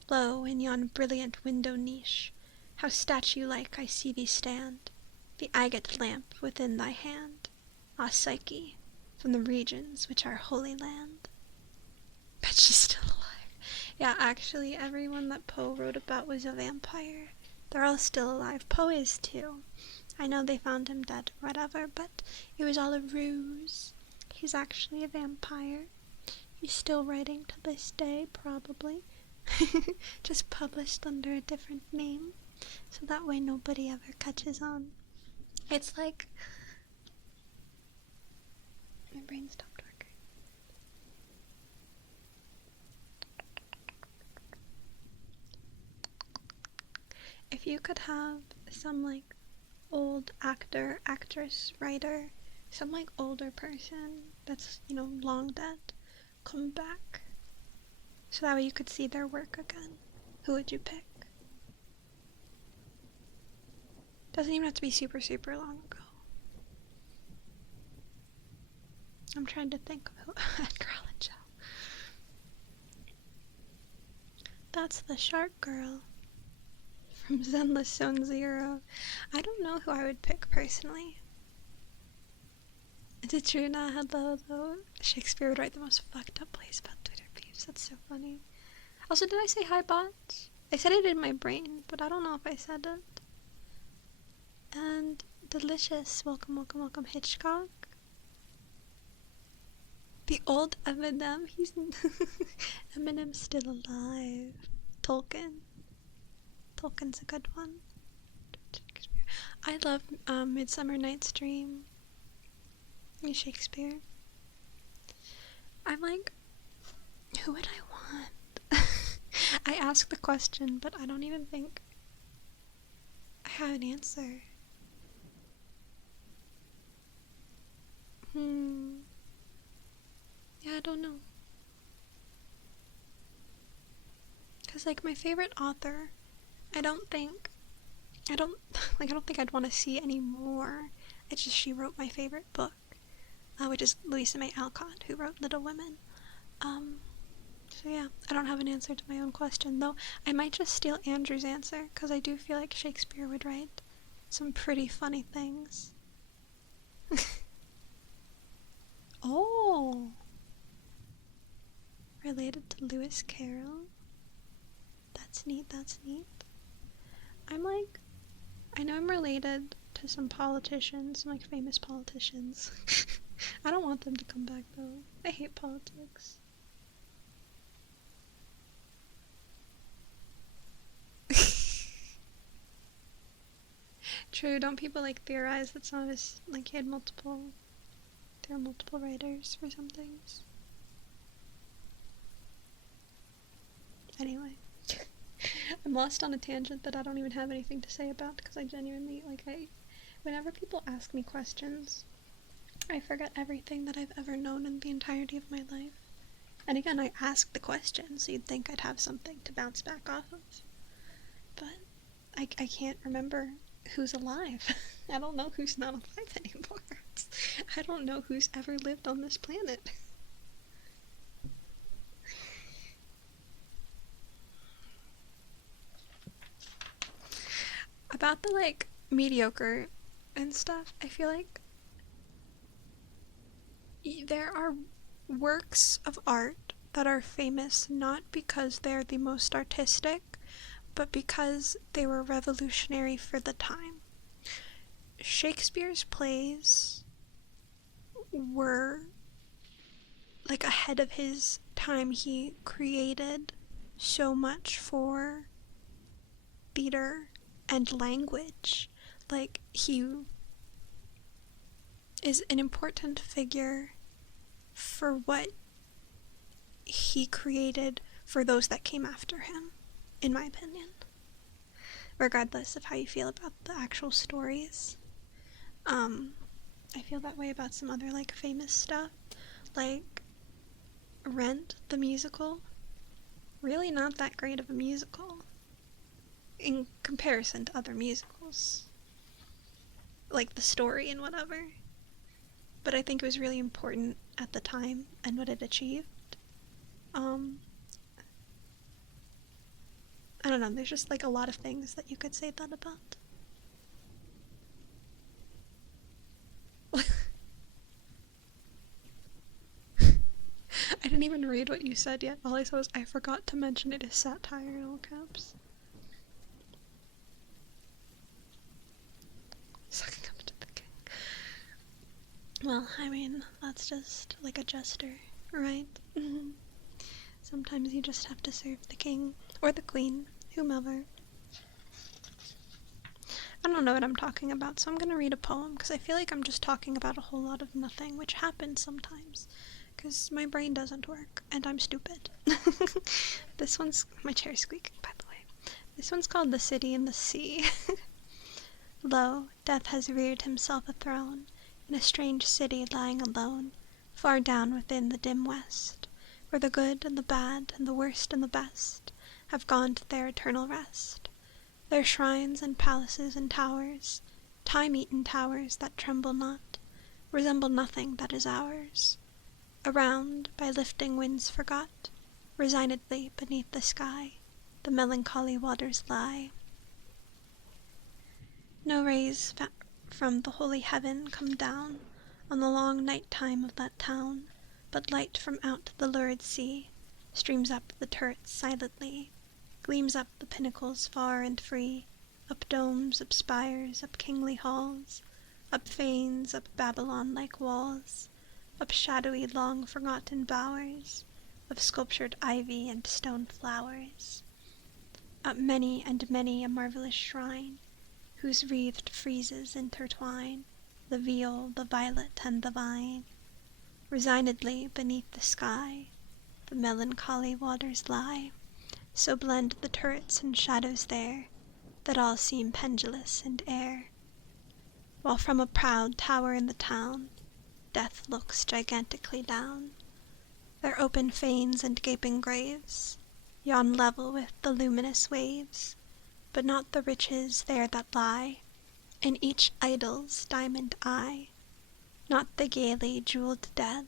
Lo, in yon brilliant window niche, how statue-like I see thee stand, the agate lamp within thy hand, ah, Psyche, from the regions which are Holy Land. Bet she's still alive. Yeah, actually, everyone that Poe wrote about was a vampire. They're all still alive. Poe is too. I know they found him dead or whatever, but it was all a ruse. He's actually a vampire. He's still writing to this day, probably. Just published under a different name, so that way nobody ever catches on. It's like... My brain stopped working. If you could have some, like, old actor, actress, writer, some, like, older person that's, you know, long dead, come back, so that way you could see their work again, who would you pick? Doesn't even have to be super, super long ago. I'm trying to think of who. Edgar Allan Poe. That's the shark girl from Zenless Zone Zero. I don't know who I would pick personally. Is it true now? Hello, though. Shakespeare would write the most fucked up plays about Twitter beefs. That's so funny. Also, did I say hi, bots? I said it in my brain, but I don't know if I said it. And Delicious. Welcome, welcome, welcome, Hitchcock. The old Eminem. He's... Eminem's still alive. Tolkien. Tolkien's a good one. I love Midsummer Night's Dream. Shakespeare. I'm like, who would I want? I ask the question, but I don't even think I have an answer. Yeah, I don't know. Cause like my favorite author, I don't think I'd want to see anymore. It's just she wrote my favorite book, which is Louisa May Alcott, who wrote Little Women. So yeah, I don't have an answer to my own question, though I might just steal Andrew's answer, because I do feel like Shakespeare would write some pretty funny things. Oh! Related to Lewis Carroll? That's neat, that's neat. I know I'm related to some politicians, some like famous politicians. I don't want them to come back though. I hate politics. True, don't people like theorize that some of his, like, there are multiple writers for some things? Anyway. I'm lost on a tangent that I don't even have anything to say about, because I genuinely, whenever people ask me questions, I forget everything that I've ever known in the entirety of my life. And again, I ask the question, so you'd think I'd have something to bounce back off of. But I can't remember who's alive. I don't know who's not alive anymore. I don't know who's ever lived on this planet. About the, mediocre and stuff, I feel like there are works of art that are famous not because they're the most artistic, but because they were revolutionary for the time. Shakespeare's plays were, ahead of his time. He created so much for theater and language. He is an important figure for what he created for those that came after him. in my opinion. Regardless of how you feel about the actual stories. I feel that way about some other, like, famous stuff. Like, Rent, the musical. Really not that great of a musical. In comparison to other musicals. Like, the story and whatever. But I think it was really important at the time and what it achieved. I don't know, there's just, like, a lot of things that you could say that about. I didn't even read what you said yet. All I saw was, I forgot to mention it is satire in all caps. Sucking up to the king. Well, I mean, that's just like a jester, right? Sometimes you just have to serve the king, or the queen, whomever. I don't know what I'm talking about, so I'm gonna read a poem, because I feel like I'm just talking about a whole lot of nothing, which happens sometimes. Because my brain doesn't work, and I'm stupid. This one's... my chair's squeaking, by the way. This one's called The City in the Sea. Lo, death has reared himself a throne, in a strange city lying alone, far down within the dim west, where the good and the bad, and the worst and the best, have gone to their eternal rest. Their shrines and palaces and towers, time-eaten towers that tremble not, resemble nothing that is ours. Around, by lifting winds forgot, resignedly beneath the sky, the melancholy waters lie. No rays from the holy heaven come down on the long night time of that town, but light from out the lurid sea streams up the turrets silently, gleams up the pinnacles far and free, up domes, up spires, up kingly halls, up fanes, up Babylon-like walls, up shadowy long-forgotten bowers of sculptured ivy and stone flowers, up many and many a marvelous shrine, whose wreathed friezes intertwine the viol, the violet, and the vine. Resignedly beneath the sky, the melancholy waters lie, so blend the turrets and shadows there, that all seem pendulous in air. While from a proud tower in the town, death looks gigantically down. Their open fanes and gaping graves yawn level with the luminous waves, but not the riches there that lie in each idol's diamond eye, not the gaily jeweled dead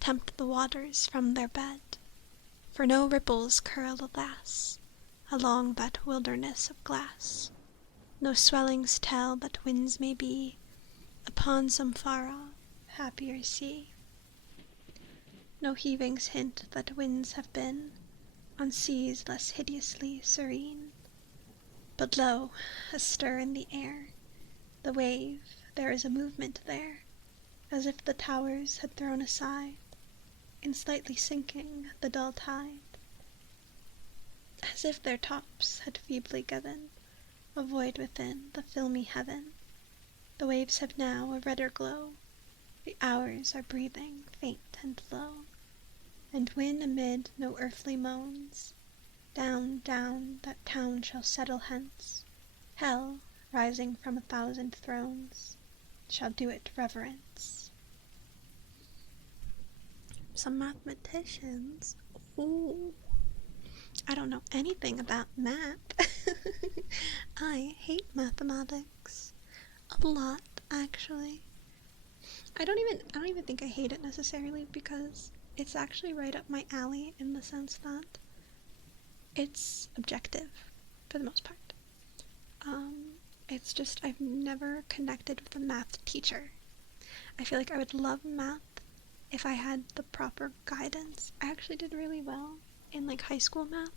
tempt the waters from their bed, for no ripples curl, alas, along that wilderness of glass, no swellings tell that winds may be upon some far-off, happier sea, no heavings hint that winds have been on seas less hideously serene. But lo, a stir in the air, the wave, there is a movement there, as if the towers had thrown aside, in slightly sinking the dull tide, as if their tops had feebly given a void within the filmy heaven. The waves have now a redder glow, the hours are breathing faint and low, and when amid no earthly moans, down, down, that town shall settle hence, hell, rising from 1,000 thrones, shall do it reverence. Some mathematicians. Ooh. I don't know anything about math. I hate mathematics. A lot, actually. I don't even think I hate it necessarily, because it's actually right up my alley in the sense that it's objective for the most part. It's just I've never connected with a math teacher. I feel like I would love math if I had the proper guidance. I actually did really well in like high school math.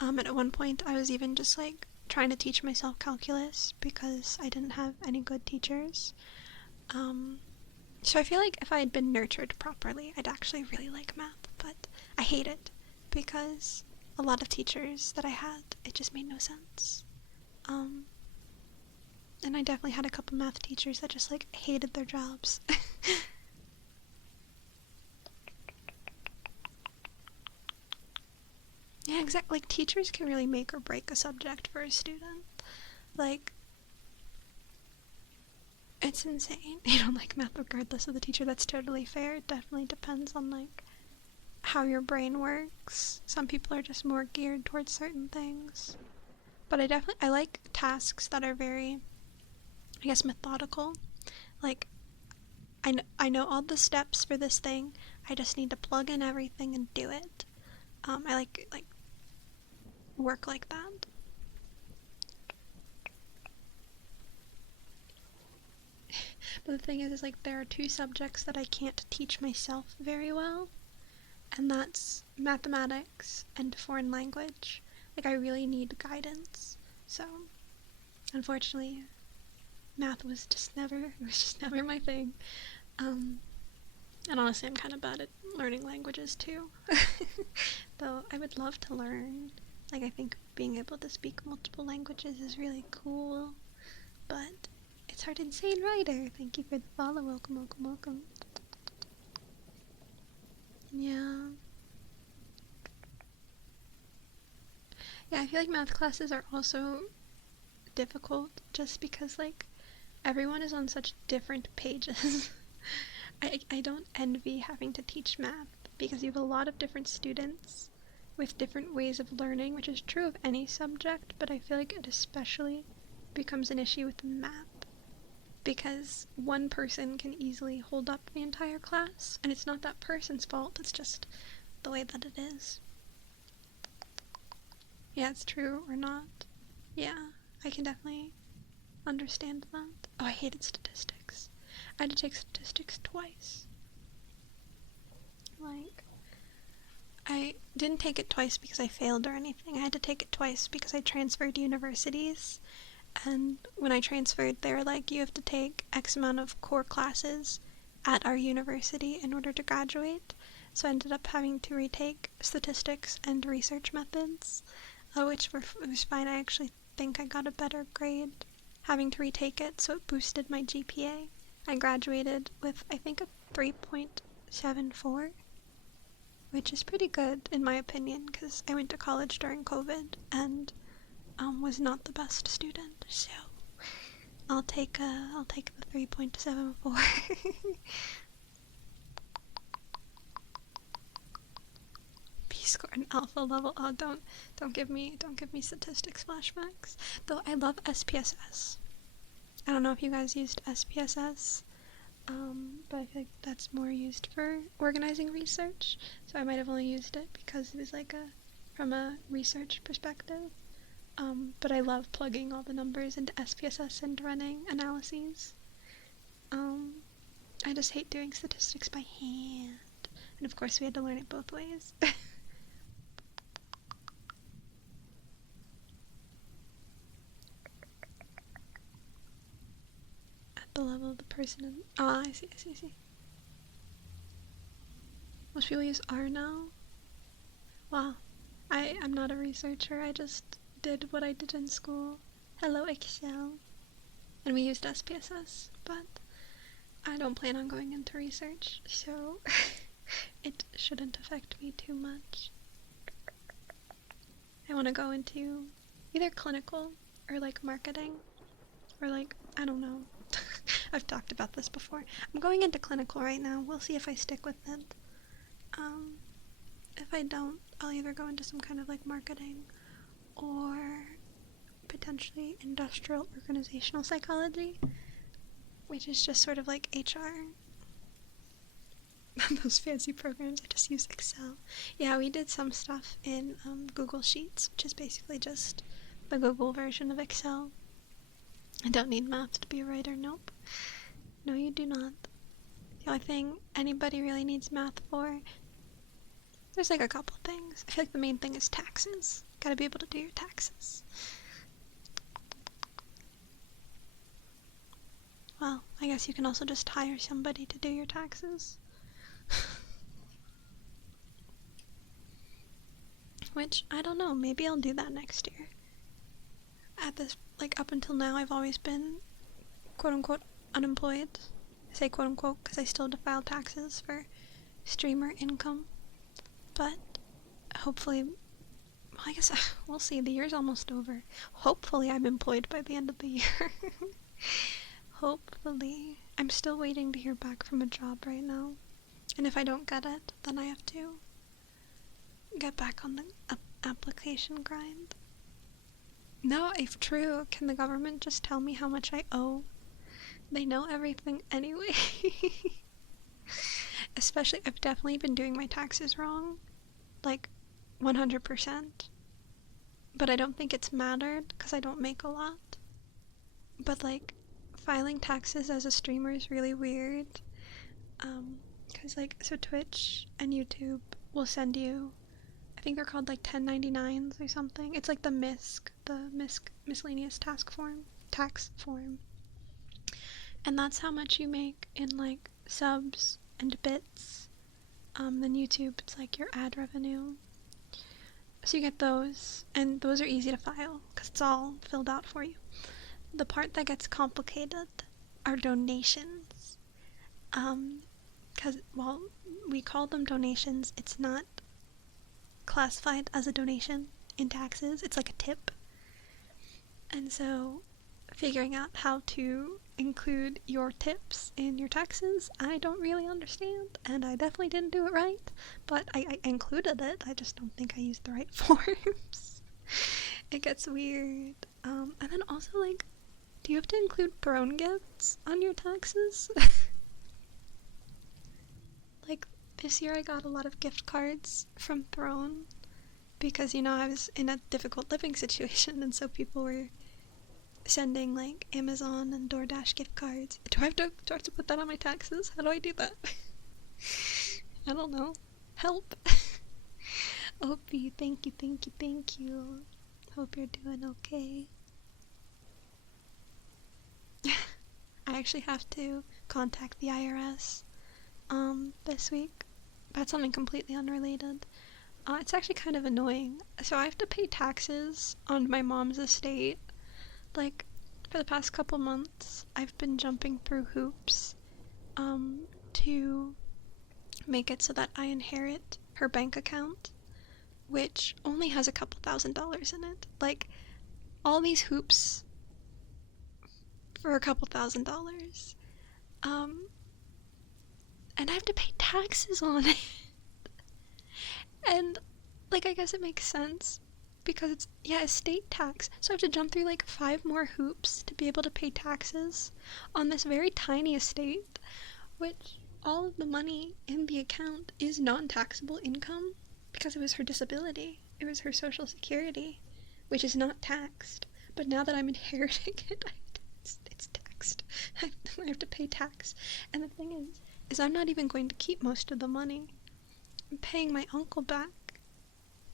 And at one point I was even just like trying to teach myself calculus because I didn't have any good teachers. So I feel like if I had been nurtured properly, I'd actually really like math, but I hate it because a lot of teachers that I had, it just made no sense. And I definitely had a couple math teachers that just like hated their jobs. Yeah, exactly. Like, teachers can really make or break a subject for a student. Like, it's insane. You don't like math regardless of the teacher. That's totally fair. It definitely depends on, like, how your brain works. Some people are just more geared towards certain things. But I like tasks that are very, I guess, methodical. Like, I know all the steps for this thing. I just need to plug in everything and do it. I like work like that. But the thing is like there are two subjects that I can't teach myself very well, and that's mathematics and foreign language. Like, I really need guidance. So, unfortunately, math was just never my thing. And honestly, I'm kind of bad at learning languages too. Though I would love to learn. Like, I think being able to speak multiple languages is really cool. But it's hard. Insane Rider. Thank you for the follow. Welcome, welcome, welcome. Yeah. Yeah, I feel like math classes are also difficult just because, like, everyone is on such different pages. I don't envy having to teach math because you have a lot of different students with different ways of learning, which is true of any subject, but I feel like it especially becomes an issue with math because one person can easily hold up the entire class, and it's not that person's fault, it's just the way that it is. Yeah, it's true or not. Yeah, I can definitely understand that. Oh, I hated statistics. I had to take statistics twice. Like, I didn't take it twice because I failed or anything. I had to take it twice because I transferred universities. And when I transferred, they were like, you have to take X amount of core classes at our university in order to graduate. So I ended up having to retake statistics and research methods, which was fine. I actually think I got a better grade having to retake it, so it boosted my GPA. I graduated with, I think, a 3.74, which is pretty good in my opinion because I went to college during COVID and was not the best student, so I'll take the 3.74. B score and alpha level. Oh, don't give me statistics flashbacks. Though I love SPSS. I don't know if you guys used SPSS. But I feel like that's more used for organizing research, so I might have only used it because it was like from a research perspective. But I love plugging all the numbers into SPSS and running analyses. I just hate doing statistics by hand, and of course we had to learn it both ways. At the level of the person in... Oh, I see. Most people use R now? Wow. I'm not a researcher, I just did what I did in school. Hello, Excel. And we used SPSS, but I don't plan on going into research, so it shouldn't affect me too much. I want to go into either clinical or like marketing or like, I don't know. I've talked about this before. I'm going into clinical right now. We'll see if I stick with it. If I don't, I'll either go into some kind of like marketing or potentially industrial organizational psychology, which is just sort of like HR. Those fancy programs, I just use Excel. Yeah, we did some stuff in Google Sheets, which is basically just the Google version of Excel. I don't need math to be a writer, nope. No, you do not. The only thing anybody really needs math for, there's like a couple things. I feel like the main thing is taxes. Gotta be able to do your taxes. Well, I guess you can also just hire somebody to do your taxes. Which, I don't know, maybe I'll do that next year. At this, like, up until now, I've always been quote-unquote unemployed. I say quote-unquote because I still have to file taxes for streamer income. But hopefully I guess we'll see. The year's almost over. Hopefully I'm employed by the end of the year. Hopefully. I'm still waiting to hear back from a job right now. And if I don't get it, then I have to get back on the application grind. No, if true, can the government just tell me how much I owe? They know everything anyway. Especially, I've definitely been doing my taxes wrong. Like, 100%. But I don't think it's mattered, because I don't make a lot. But, like, filing taxes as a streamer is really weird. Because, like, so Twitch and YouTube will send you, I think they're called, like, 1099s or something. It's like the miscellaneous tax form. And that's how much you make in, like, subs and bits. Then YouTube, it's like your ad revenue. So you get those, and those are easy to file, because it's all filled out for you. The part that gets complicated are donations. Because, well, we call them donations. It's not classified as a donation in taxes. It's like a tip. And so, figuring out how to include your tips in your taxes, I don't really understand, and I definitely didn't do it right, but I included it. I just don't think I used the right forms. It gets weird. And then also, like, do you have to include Throne gifts on your taxes? Like, this year I got a lot of gift cards from Throne, because, you know, I was in a difficult living situation, and so people were sending, like, Amazon and DoorDash gift cards. Do I have to put that on my taxes? How do I do that? I don't know. Help. Opie, thank you. Hope you're doing okay. I actually have to contact the IRS this week about something completely unrelated. It's actually kind of annoying. So I have to pay taxes on my mom's estate. Like, for the past couple months, I've been jumping through hoops to make it so that I inherit her bank account, which only has a couple $1,000s in it. Like, all these hoops for a couple $1,000s. And I have to pay taxes on it. And, like, I guess it makes sense, because it's, estate tax. So I have to jump through, like, 5 more hoops to be able to pay taxes on this very tiny estate, which all of the money in the account is non-taxable income, because it was her disability. It was her social security, which is not taxed. But now that I'm inheriting it, it's taxed. I have to pay tax. And the thing is I'm not even going to keep most of the money. I'm paying my uncle back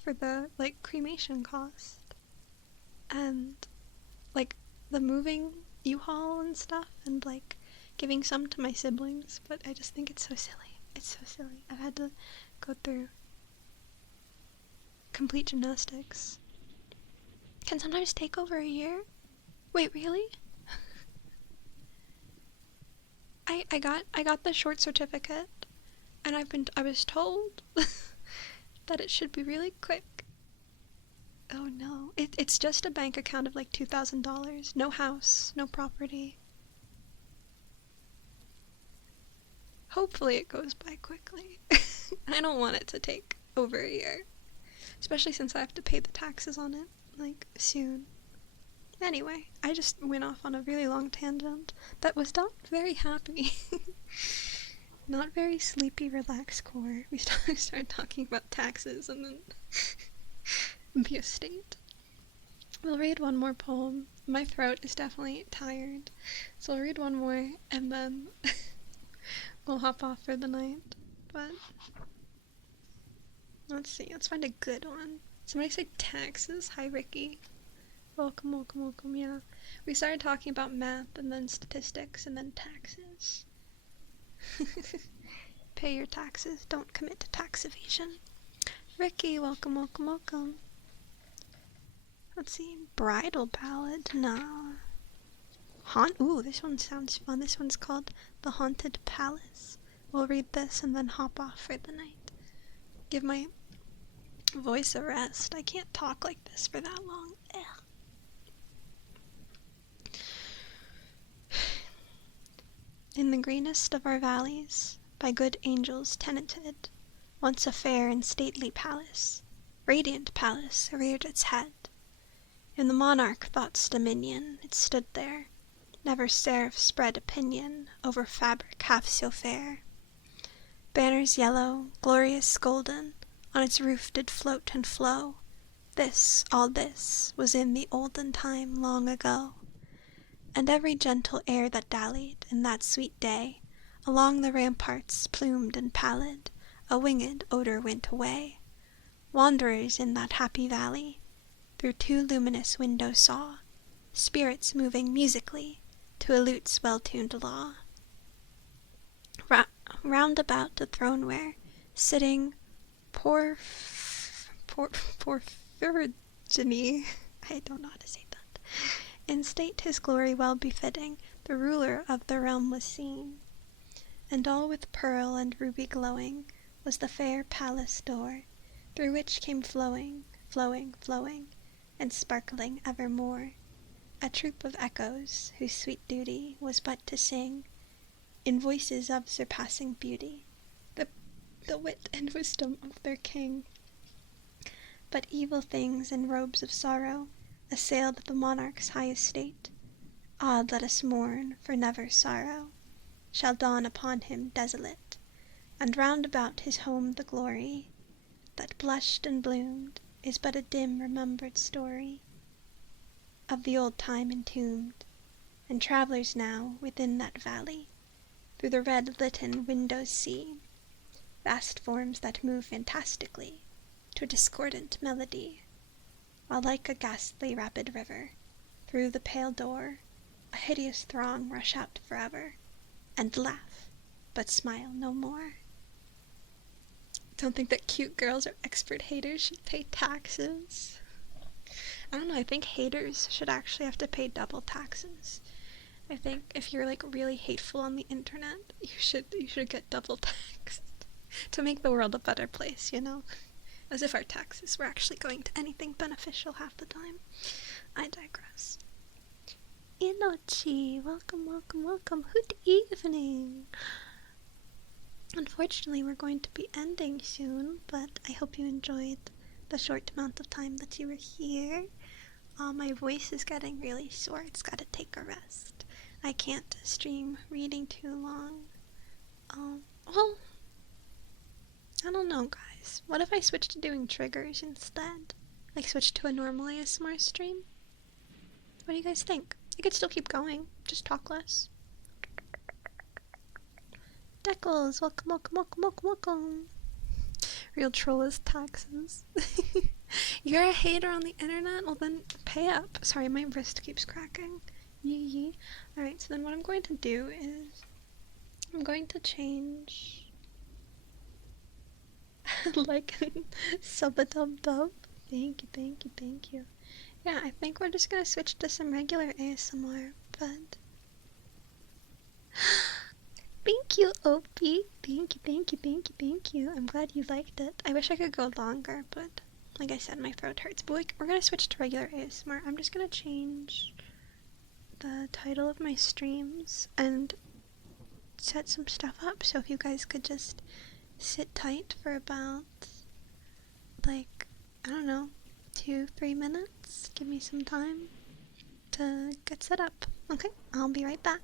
for the, like, cremation cost. And, like, the moving U-Haul and stuff, and, like, giving some to my siblings, but I just think it's so silly. It's so silly. I've had to go through complete gymnastics. Can sometimes take over a year? Wait, really? I got the short certificate, and I was told that it should be really quick. Oh no. It's just a bank account of like $2,000. No house, no property. Hopefully it goes by quickly. I don't want it to take over a year. Especially since I have to pay the taxes on it, like, soon. Anyway, I just went off on a really long tangent that was not very happy. Not very sleepy, relaxed core. We started talking about taxes and then the estate. We'll read one more poem. My throat is definitely tired, so I'll read one more and then we'll hop off for the night. But let's see, let's find a good one. Somebody say taxes. Hi, Ricky. Welcome, yeah. We started talking about math and then statistics and then taxes. Pay your taxes. Don't commit to tax evasion. Ricky, welcome. Let's see. Bridal ballad? Nah. Ooh, this one sounds fun. This one's called The Haunted Palace. We'll read this and then hop off for the night. Give my Voice arrest. I can't talk like this for that long. Ugh. In the greenest of our valleys, by good angels tenanted, once a fair and stately palace, radiant palace, reared its head. In the monarch thought's dominion it stood there, never seraph spread a pinion over fabric half so fair. Banners yellow, glorious golden, on its roof did float and flow. This, all this, was in the olden time long ago. And every gentle air that dallied in that sweet day along the ramparts, plumed and pallid, a winged odor went away. Wanderers in that happy valley through two luminous windows saw spirits moving musically to a lute's well-tuned law. Round about the throne where, sitting Porphyrogeny, I don't know how to say that, in state his glory well befitting, the ruler of the realm was seen. And all with pearl and ruby glowing was the fair palace door, through which came flowing, flowing, flowing, and sparkling evermore, a troop of echoes whose sweet duty was but to sing, in voices of surpassing beauty, the wit and wisdom of their king. But evil things in robes of sorrow assailed the monarch's high estate. Ah, let us mourn, for never sorrow shall dawn upon him desolate, and round about his home the glory that blushed and bloomed is but a dim remembered story of the old time entombed, and travelers now within that valley through the red litten windows see vast forms that move fantastically to a discordant melody, while like a ghastly rapid river through the pale door a hideous throng rush out forever and laugh but smile no more. Don't think that cute girls or expert haters should pay taxes. I don't know, I think haters should actually have to pay double taxes. I think if you're like really hateful on the internet, you should get double taxed to make the world a better place, you know? As if our taxes were actually going to anything beneficial half the time. I digress. Inochi, welcome, welcome, welcome. Good evening. Unfortunately, we're going to be ending soon, but I hope you enjoyed the short amount of time that you were here. My voice is getting really sore. It's got to take a rest. I can't stream reading too long. Well, I don't know, guys. What if I switch to doing triggers instead? Like switch to a normal ASMR stream? What do you guys think? I could still keep going, just talk less. Deckles, welcome, welcome, welcome, welcome, welcome. Real troll is taxes. You're a hater on the internet? Well then, pay up. Sorry, my wrist keeps cracking. Yee. Alright, so then what I'm going to do is I'm going to change like sub-a-dub-dub. Thank you, thank you, thank you. Yeah, I think we're just gonna switch to some regular ASMR, but thank you, Opie. Thank you, thank you, thank you, thank you. I'm glad you liked it. I wish I could go longer, but like I said, my throat hurts. But we're gonna switch to regular ASMR. I'm just gonna change the title of my streams and set some stuff up, so if you guys could just sit tight for about, like, I don't know, 2-3 minutes. Give me some time to get set up. Okay, I'll be right back.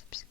subscribe.